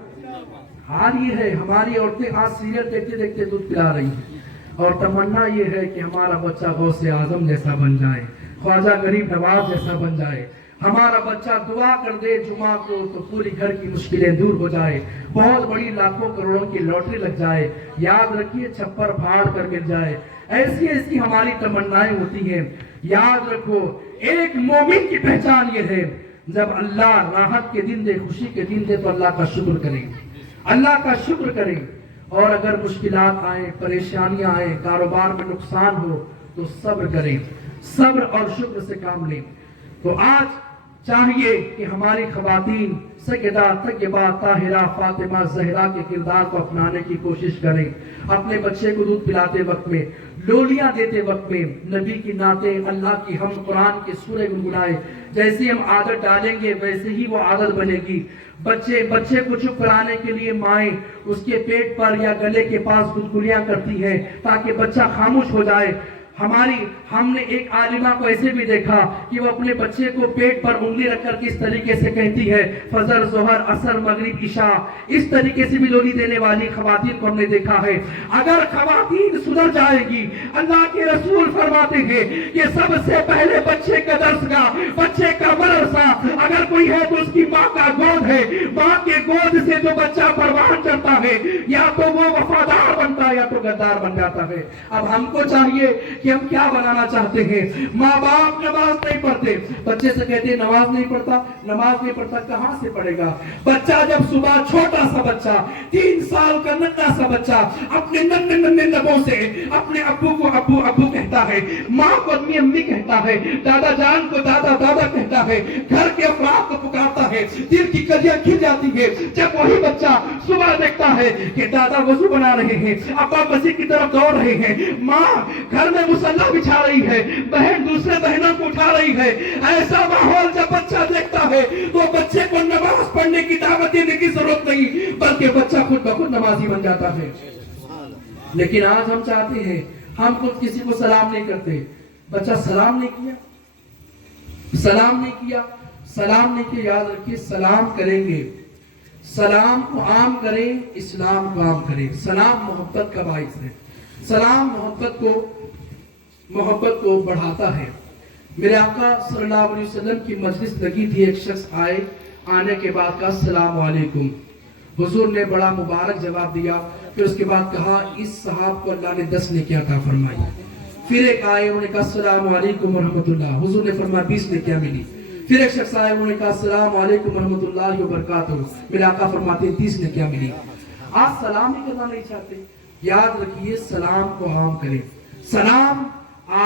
حال یہ ہے ہماری عورتیں آج سیریل دیکھتے دیکھتے دودھ پلا رہی ہیں, اور تمنا یہ ہے کہ ہمارا بچہ غوث اعظم جیسا بن جائے, خواجہ غریب نواز جیسا بن جائے. ہمارا بچہ دعا کر دے جمعہ کو تو پوری گھر کی مشکلیں دور ہو جائے, بہت بڑی لاکھوں کروڑوں کی لاٹری لگ جائے, یاد رکھیے چھپر پھاڑ کر گر جائے. ایسی ایسی ہماری تمنائیں ہوتی ہیں. یاد رکھو ایک مومن کی پہچان یہ ہے, جب اللہ راحت کے دن دے, خوشی کے دن دے, تو اللہ کا شکر کریں, اللہ کا شکر کریں. اور اگر مشکلات آئیں, پریشانیاں آئیں, کاروبار میں نقصان ہو تو صبر کریں, صبر اور شکر سے کام لیں. تو آج چاہیے کہ ہماری خواتین سیدہ طیبہ طاہرہ فاطمہ زہرا کے کردار کو اپنانے کی کوشش کریں. اپنے بچے کو دودھ پلاتے وقت میں, لولیاں دیتے وقت میں نبی کی نعتیں, اللہ کی حمد, قرآن کے سورے گنگنائے. جیسے ہم عادت ڈالیں گے ویسے ہی وہ عادت بنے گی. بچے کو چپ کرانے کے لیے مائیں اس کے پیٹ پر یا گلے کے پاس گدگلیاں کرتی ہے تاکہ بچہ خاموش ہو جائے. ہم نے ایک عالمہ کو ایسے بھی دیکھا کہ وہ اپنے بچے کو پیٹ پر انگلی رکھ کر کس طریقے سے کہتی ہے فجر, ظہر, عصر, مغرب, عشاء. اس طریقے سے بھی لولی دینے والی خواتین کو ہم نے دیکھا ہے. اگر خواتین سدھر جائے گی, اللہ کے رسول فرماتے ہیں کہ سب سے پہلے بچے کا درسگاہ, بچے کا مدرسہ اگر کوئی ہے تو اس کی ماں کا گود ہے. ماں کے گود سے جو بچہ پروان چڑھتا ہے یا تو وہ وفادار بنتا ہے یا تو غدار بن جاتا ہے. اب ہم کو چاہیے کہ ہم کیا بنانا چاہتے ہیں. ماں باپ نماز نہیں پڑھتے, بچے سے کہتے ہیں نماز نہیں پڑھتا, نماز نہیں پڑھتا, کہاں سے پڑھے گا؟ بچہ جب صبح, چھوٹا سا بچہ, 3 سال کا ننھا سا بچہ اپنے ننھے لبوں سے اپنے ابو کو ابو ابو کہتا ہے, ماں کو امی امی کہتا ہے, دادا جان کو دادا دادا کہتا ہے, گھر کے افراد کو پکارتا ہے, دل کی کلیاں کھل جاتی ہے جب وہی بچہ صبح دیکھتا ہے کہ دادا وضو بنا رہے ہیں, ابا مسجد کی طرف دوڑ رہے ہیں, ماں گھر میں مصلی بچھا رہی ہے, بہن دوسرے بہنوں کو اٹھا رہی ہے. ایسا ماحول جب بچہ دیکھتا ہے تو بچے کو نماز پڑھنے کی دعوت دینے کی ضرورت نہیں, بلکہ بچہ خود بخود نمازی بن جاتا ہے. لیکن آج ہم چاہتے ہیں, ہم خود کسی کو سلام نہیں کرتے. بچہ سلام نہیں کیا, سلام نہیں کیا, سلام نہیں کیا. یاد رکھیے سلام کریں گے, سلام کو عام کریں, اسلام کو عام کریں. سلام محبت کا باعث ہے, سلام محبت کو بڑھاتا ہے. میرے آقا صلی اللہ علیہ وسلم کی مجلس لگی تھی, ایک شخص آئے, آنے کے بعد کہا السلام علیکم. حضور نے بڑا مبارک جواب دیا, پھر اس کے بعد کہا اس صاحب کو اللہ نے 10 نیکیاں عطا فرمائی. پھر ایک آئے انہوں نے کہا السلام علیکم ورحمۃ اللہ، حضور نے فرمایا 20 نکیاں ملی. پھر ایک شخص آئے انہوں نے کہا السلام علیکم ورحمۃ اللہ وبرکاتہ، میرے آقا فرماتے ہیں 30 نکیاں ملی. آپ سلام ہی کرنا نہیں چاہتے؟ یاد رکھیے سلام کو عام کریں. سلام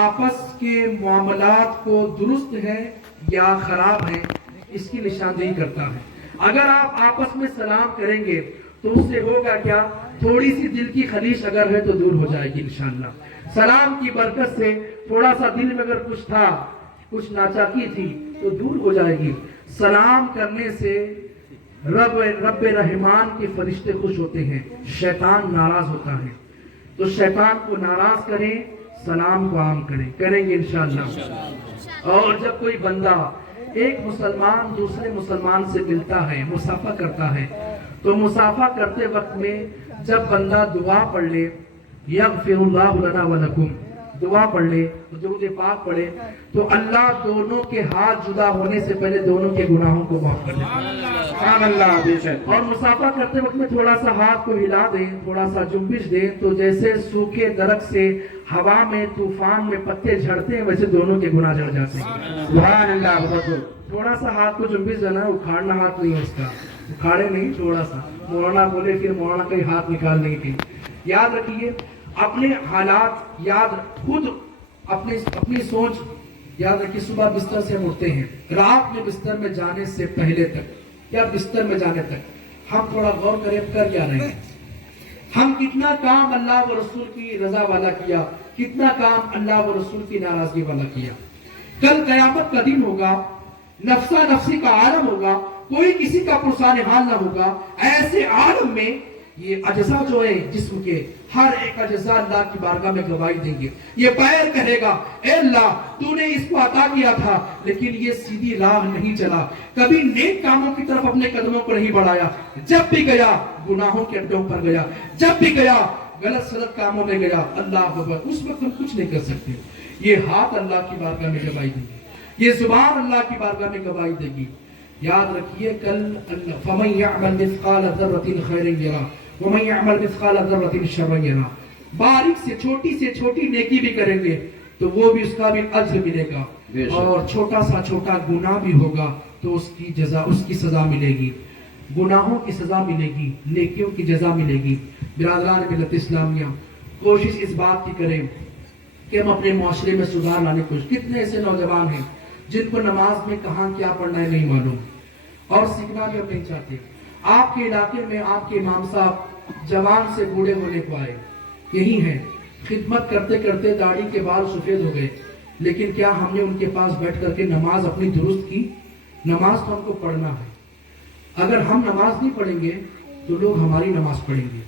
آپس کے معاملات کو درست ہے یا خراب ہے اس کی نشاندہی کرتا ہے. اگر آپ آپس میں سلام کریں گے تو اس سے ہوگا کیا؟ تھوڑی سی دل کی خلیش اگر ہے تو دور ہو جائے گی انشاءاللہ. سلام کی برکت سے تھوڑا سا دل میں اگر کچھ تھا، کچھ ناچاکی تھی تو دور ہو جائے گی. سلام کرنے سے رب رحمان کے فرشتے خوش ہوتے ہیں، شیطان ناراض ہوتا ہے. تو شیطان کو ناراض کریں، سلام کو عام کریں گے انشاءاللہ. اور جب کوئی بندہ ایک مسلمان دوسرے مسلمان سے ملتا ہے، مصافحہ کرتا ہے، تو مصافحہ کرتے وقت میں جب بندہ دعا پڑھ لے یغفر اللہ لنا ولکم، دعا پڑھ لے، درود پاک پڑھے، تو اللہ دونوں کے ہاتھ جدا ہونے سے پہلے دونوں کے گناہوں کو معاف کر دیتا ہے. سبحان اللہ بے شک. اور مصافحہ کرتے وقت میں تھوڑا سا ہاتھ کو ہلا دیں، تھوڑا سا جنبش دیں، تو جیسے سوکھے درخت سے ہوا میں طوفان میں پتے جھڑتے ہیں ویسے دونوں کے گناہ جھڑ جاتے ہیں. سبحان اللہ. بہت خوب. تھوڑا سا ہاتھ کو جنبش دینا، اکھاڑنا ہاتھ نہیں ہے اس کا، اکھاڑے نہیں، تھوڑا سا. مولانا بولے پھر مولانا کا ہاتھ نکال دیں گے. یاد رکھیے اپنے حالات، خود اپنی سوچ یاد رکھیے. صبح بستر سے ہم اٹھتے ہیں، رات میں بستر میں جانے سے پہلے تک یا بستر میں جانے تک ہم تھوڑا غور کریں کر کیا رہے ہیں. ہم کتنا کام اللہ و رسول کی رضا والا کیا، کتنا کام اللہ و رسول کی ناراضگی والا کیا. کل قیامت کا دن ہوگا، نفسا نفسی کا عالم ہوگا، کوئی کسی کا پرسان حال نہ ہوگا. ایسے عالم میں یہ اجزاء جو ہے جسم کے، ہر ایک اجزاء اللہ کی بارگاہ میں گواہی دیں گے. یہ پیر کہے گا اے اللہ تو نے اس کو عطا کیا تھا لیکن یہ سیدھی راہ نہیں چلا، کبھی نیک کاموں کی طرف اپنے قدموں کو نہیں بڑھایا، جب بھی گیا گناہوں کے اڈوں پر گیا، جب بھی گیا غلط سلط کاموں میں گیا. اللہ اکبر. اس وقت ہم کچھ نہیں کر سکتے. یہ ہاتھ اللہ کی بارگاہ میں گواہی دیں گے، یہ زبان اللہ کی بارگاہ میں گواہی دے گی. یاد رکھیے کل فَمَن يَعْمَلْ مِثْقَالَ ذَرَّةٍ خَيْرًا يَرَهُ وَمَن يَعْمَلْ مِثْقَالَ ذَرَّةٍ شَرًّا يَرَهُ. باریک سے چھوٹی نیکی بھی کریں گے تو وہ بھی اس کا بھی اجر ملے گا، اور چھوٹا سا چھوٹا گناہ بھی ہوگا تو اس کی سزا ملے گی. گناہوں کی سزا ملے گی، نیکیوں کی جزا ملے گی. برادران ملت اسلامیہ، کوشش اس بات کی کریں کہ ہم اپنے معاشرے میں سدھار لانے کی کوشش. کتنے ایسے نوجوان ہیں جن کو نماز میں کہاں کیا پڑھنا ہے نہیں معلوم اور سیکھنا بھی ہم نہیں چاہتے. آپ کے علاقے میں آپ کے امام صاحب جوان سے بوڑھے ہونے کو آئے، یہی ہیں، خدمت کرتے کرتے داڑھی کے بال سفید ہو گئے، لیکن کیا ہم نے ان کے پاس بیٹھ کر کے نماز اپنی درست کی؟ نماز تو ہم کو پڑھنا ہے. اگر ہم نماز نہیں پڑھیں گے تو لوگ ہماری نماز پڑھیں گے.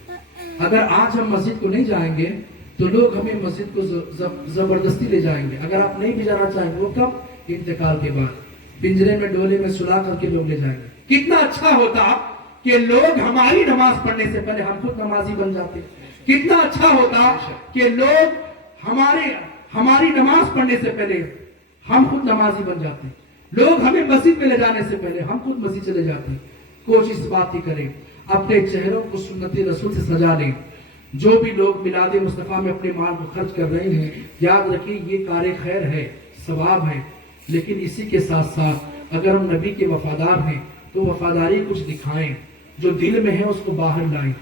اگر آج ہم مسجد کو نہیں جائیں گے تو لوگ ہمیں مسجد کو زبردستی لے جائیں گے. اگر آپ نہیں بھی جانا چاہیں گے وہ کب؟ انتقال کے بعد پنجرے میں ڈولے میں سلا کر کے لوگ لے جائیں گے. کتنا اچھا ہوتا کہ لوگ ہماری نماز پڑھنے سے پہلے ہم خود نمازی بن جاتے. کتنا اچھا ہوتا کہ لوگ ہماری نماز پڑھنے سے پہلے ہم خود نمازی بن جاتے. لوگ ہمیں مسجد میں لے جانے سے پہلے ہم خود مسجد چلے جاتے. کوشش اس بات کی کریں اپنے چہروں کو سنت رسول سے سجا لیں. جو بھی لوگ میلاد مصطفیٰ میں اپنے مال کو خرچ کر رہے ہیں یاد رکھیں یہ کار خیر ہے، ثواب ہے، لیکن اسی کے ساتھ ساتھ اگر ہم نبی کے وفادار ہیں تو وفاداری کچھ دکھائیں، جو دل میں ہے اس کو باہر لائیں.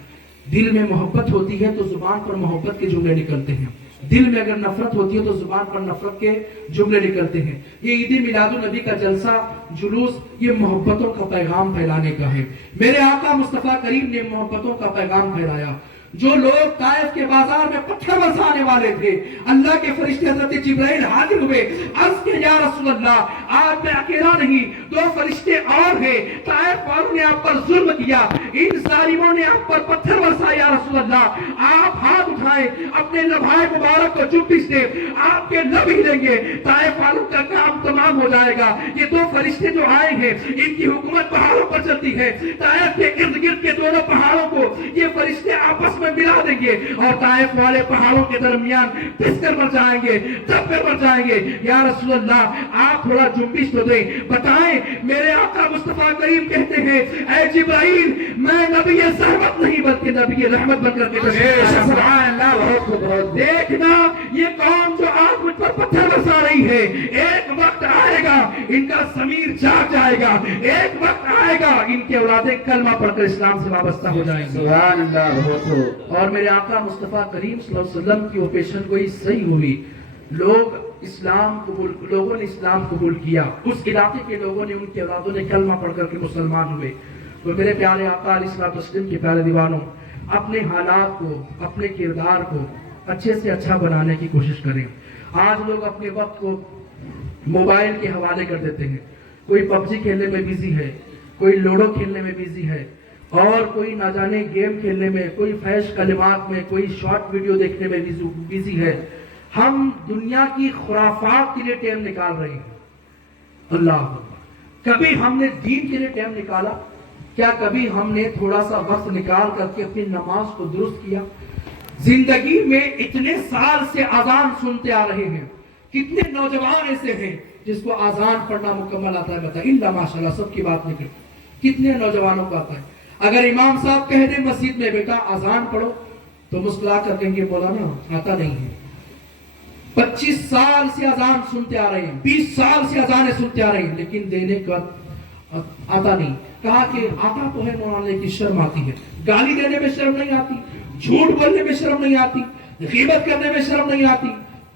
دل میں محبت ہوتی ہے تو زبان پر محبت کے جملے نکلتے ہیں، دل میں اگر نفرت ہوتی ہے تو زبان پر نفرت کے جملے نکلتے ہیں. یہ عید میلاد النبی کا جلسہ جلوس یہ محبتوں کا پیغام پھیلانے کا ہے. میرے آقا مصطفیٰ کریم نے محبتوں کا پیغام پھیلایا. جو لوگ طائف کے بازار میں پتھر برسانے والے تھے، اللہ کے فرشتے حضرت جبرائیل حاضر ہوئے، عرض کیا یا رسول اللہ آج میں اکیلا نہیں، 2 فرشتے اور ہیں، طائف والوں نے آپ پر ظلم کیا، ان ظالموں نے آپ پر پتھر برسائے. یا رسول اللہ آپ ہاتھ اٹھائیں، اپنے لبھائے مبارک کو چوپس دیں، آپ کے لب ہی لیں گے، طائف والوں کا کام تمام ہو جائے گا. یہ 2 فرشتے جو آئے ہیں ان کی حکومت پہاڑوں پر چلتی ہے. طائف کے ارد گرد کے دونوں پہاڑوں کو یہ فرشتے آپس میں ملا دیں گے اور طائف والے پہاڑوں کے درمیان پس کر مر جائیں گے، دب کر مر جائیں گے. یا رسول اللہ آپ تھوڑا جنبش تو دیں، بتائیں. میرے آقا مصطفیٰ کریم کہتے ہیں اے جبرائیل میں نبی زحمت نہیں بلکہ نبی رحمت بن کر کے سبحان اللہ بہت خوب بہت دیکھنا یہ قوم جو آج مجھ پر پتھر برسا رہی ہے، ایک وقت آئے گا ان کا ضمیر جاگ جائے گا، ایک وقت آئے گا ان کے اولادیں کلمہ پڑھ کر اسلام سے وابستہ ہو جائیں گے. سبحان اللہ بہت خوب. اور میرے آقا مصطفیٰ کریم صلی اللہ علیہ وسلم کی وہ پیشن گوئی صحیح ہوئی. لوگوں نے اسلام قبول کیا، اس علاقے کے لوگوں نے، ان کے اولادوں نے کلمہ پڑھ کر کے مسلمان ہوئے. تو میرے پیارے آقا علیہ الصلوۃ والسلام کے پیارے دیوانوں، اپنے حالات کو، اپنے کردار کو اچھے سے اچھا بنانے کی کوشش کریں. آج لوگ اپنے وقت کو موبائل کے حوالے کر دیتے ہیں. کوئی پب جی کھیلنے میں بیزی ہے، کوئی لوڈو کھیلنے میں بیزی ہے، اور کوئی نہ جانے گیم کھیلنے میں، کوئی فحش کلمات میں، کوئی شارٹ ویڈیو دیکھنے میں بیزی ہے. ہم دنیا کی خرافات کے لیے ٹائم نکال رہے ہیں. اللہ اکبر. کبھی ہم نے دین کے لیے ٹائم نکالا؟ کیا کبھی ہم نے تھوڑا سا وقت نکال کر کے اپنی نماز کو درست کیا؟ زندگی میں اتنے سال سے اذان سنتے آ رہے ہیں، کتنے نوجوان ایسے ہیں جس کو اذان پڑھنا مکمل آتا ہے؟ بتائیں. اللہ ماشاءاللہ سب کی بات نہیں کرتے، کتنے نوجوانوں کو آتا ہے. اگر امام صاحب کہہ دیں مسجد میں بیٹا اذان پڑھو تو مسکرا کر کہیں گے مولانا آتا نہیں ہے. 25 سال سے اذان سنتے آ رہے ہیں، 20 سال سے اذانیں سنتے آ رہے ہیں، لیکن دینے کا آتا نہیں. کہا کہ آتا تو ہے مولانا کی شرم آتی ہے. گالی دینے میں شرم نہیں آتی، جھوٹ بولنے میں شرم نہیں آتی، غیبت کرنے میں شرم نہیں آتی.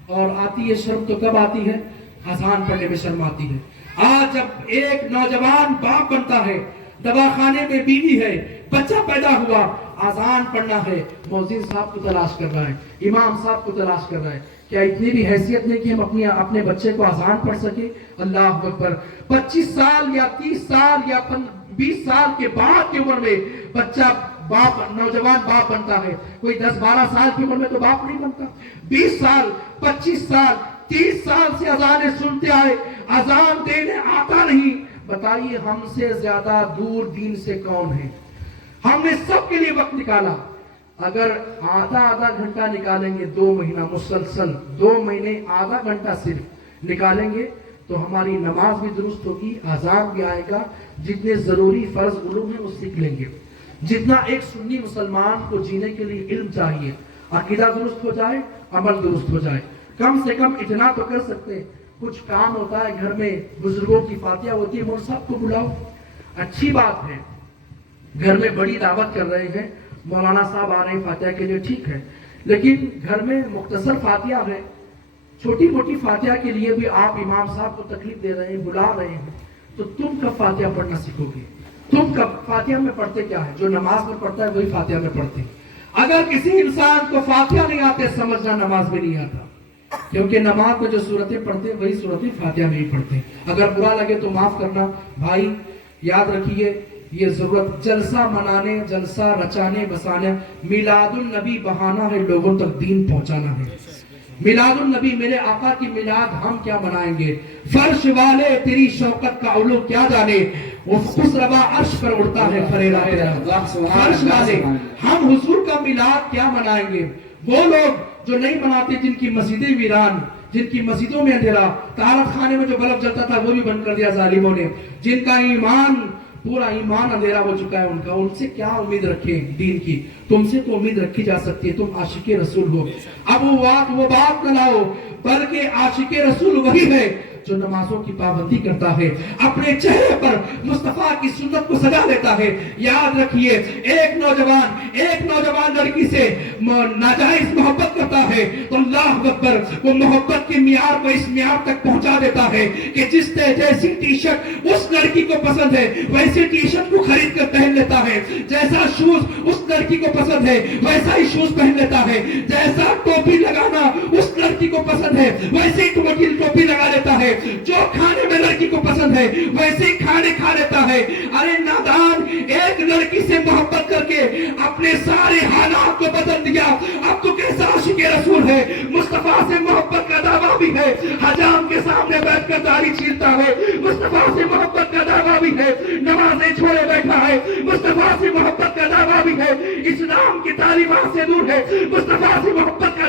اور آتی ہے شرم تو کب آتی ہے؟ اذان پڑھنے میں شرم آتی ہے. آج جب ایک نوجوان باپ بنتا ہے، دواخانے میں بیوی ہے، بچہ پیدا ہوا، اذان پڑھنا ہے، مؤذن صاحب کو تلاش کر رہا ہے، امام صاحب کو تلاش کر رہا ہے. کیا اتنی بھی حیثیت نہیں کہ ہم اپنے بچے کو اذان پڑھ سکے؟ اللہ اکبر. 25 سال یا 30 سال یا 20 سال کے بعد کی عمر میں بچہ باپ، نوجوان باپ بنتا ہے. کوئی 10-12 سال کی عمر میں تو باپ نہیں بنتا. 20 سال 25 سال 30 سال سے اذانیں سنتے آئے، اذان دینے آتا نہیں. بتائیے ہم سے زیادہ دور دین سے کون ہے؟ ہم نے سب کے لیے وقت نکالا. اگر آدھا گھنٹہ نکالیں گے 2 مہینہ مسلسل، 2 مہینے آدھا گھنٹہ صرف نکالیں گے تو ہماری نماز بھی درست ہوگی، اذان بھی آئے گا. جتنے ضروری فرض علوم ہیں وہ سیکھ لیں گے. جتنا ایک سنی مسلمان کو جینے کے لیے علم چاہیے، عقیدہ درست ہو جائے، عمل درست ہو جائے. کم سے کم اتنا تو کر سکتے ہیں. کچھ کام ہوتا ہے گھر میں، بزرگوں کی فاتحہ ہوتی ہے، مول صاحب کو بلاؤ. اچھی بات ہے، گھر میں بڑی دعوت کر رہے ہیں، مولانا صاحب آ رہے ہیں فاتحہ کے لیے، ٹھیک ہے. لیکن گھر میں مختصر فاتحہ ہے، چھوٹی موٹی فاتحہ کے لیے بھی آپ امام صاحب کو تکلیف دے رہے ہیں، بلا رہے ہیں. تو تم کب فاتحہ پڑھنا سیکھو گے؟ تم کب؟ فاتحہ میں پڑھتے کیا ہے؟ جو نماز میں پڑھتا ہے وہی فاتحہ میں پڑھتے ہیں. اگر کسی انسان کو فاتحہ نہیں آتے، سمجھنا نماز میں نہیں آتا. کیونکہ نماز میں جو صورتیں پڑھتے ہیں وہی صورتیں فاتحہ میں ہی پڑھتے ہیں. اگر برا لگے تو معاف کرنا. بھائی یاد رکھیے، یہ ضرورت جلسہ منانے، جلسہ رچانے بسانے، میلاد النبی بہانا ہے، لوگوں تک دین پہنچانا ہے. میلاد النبی، میرے آقا کی میلاد ہم کیا منائیں گے؟ فرش والے تیری شوقت کا علو کیا جانے، وہ خوش روا عرش پر اڑتا ہے فریرہ تیرا. فرش والے، ہم حضور کا میلاد کیا منائیں گے؟ وہ لوگ جو نہیں مناتے، جن کی مسجدیں ویران، جن کی مسجدوں میں اندھیرا، طہارت خانے میں جو بلب جلتا تھا وہ بھی بند کر دیا ظالموں نے، جن کا ایمان پورا ایمان اندھیرا ہو چکا ہے ان سے کیا امید رکھیں دین کی؟ تم سے تو امید رکھی جا سکتی ہے، تم عاشق رسول ہو. اب وہ بات نہ لاؤ، بلکہ عاشق رسول وہی ہے جو نمازوں کی پابندی کرتا ہے، اپنے چہرے پر مصطفیٰ کی سنت کو سجا دیتا ہے. یاد رکھیے، ایک نوجوان لڑکی سے ناجائز محبت کرتا ہے تو اللہ اکبر، وہ محبت کے معیار کو اس معیار تک پہنچا دیتا ہے کہ جیسی ٹی شرٹ اس لڑکی کو پسند ہے ویسی ٹی شرٹ کو خرید کر پہن لیتا ہے، جیسا شوز اس لڑکی کو پسند ہے ویسا ہی شوز پہن لیتا ہے، جیسا ٹوپی لگانا اس لڑکی کو پسند ہے ویسے ہی ٹوپی لگا لیتا ہے، جو کھانے میں لڑکی کو پسند ہے ویسے ہی کھانے کھا لیتا ہے. ارے نادان، ایک لڑکی سے محبت کر کے اپنے سارے حالات کو بدل دیا. اب تو کیسا عاشق رسول ہے، مصطفیٰ سے محبت کا دعویٰ بھی ہے، حجام کے سامنے بیٹھ کر داڑھی چھیلتا ہے، مصطفیٰ سے محبت کا دعویٰ بھی ہے، نمازیں چھوڑے بیٹھا ہے، مصطفیٰ سے محبت کا دعویٰ بھی ہے، اسلام کی تعلیمات سے دور ہے، مصطفیٰ سے محبت کا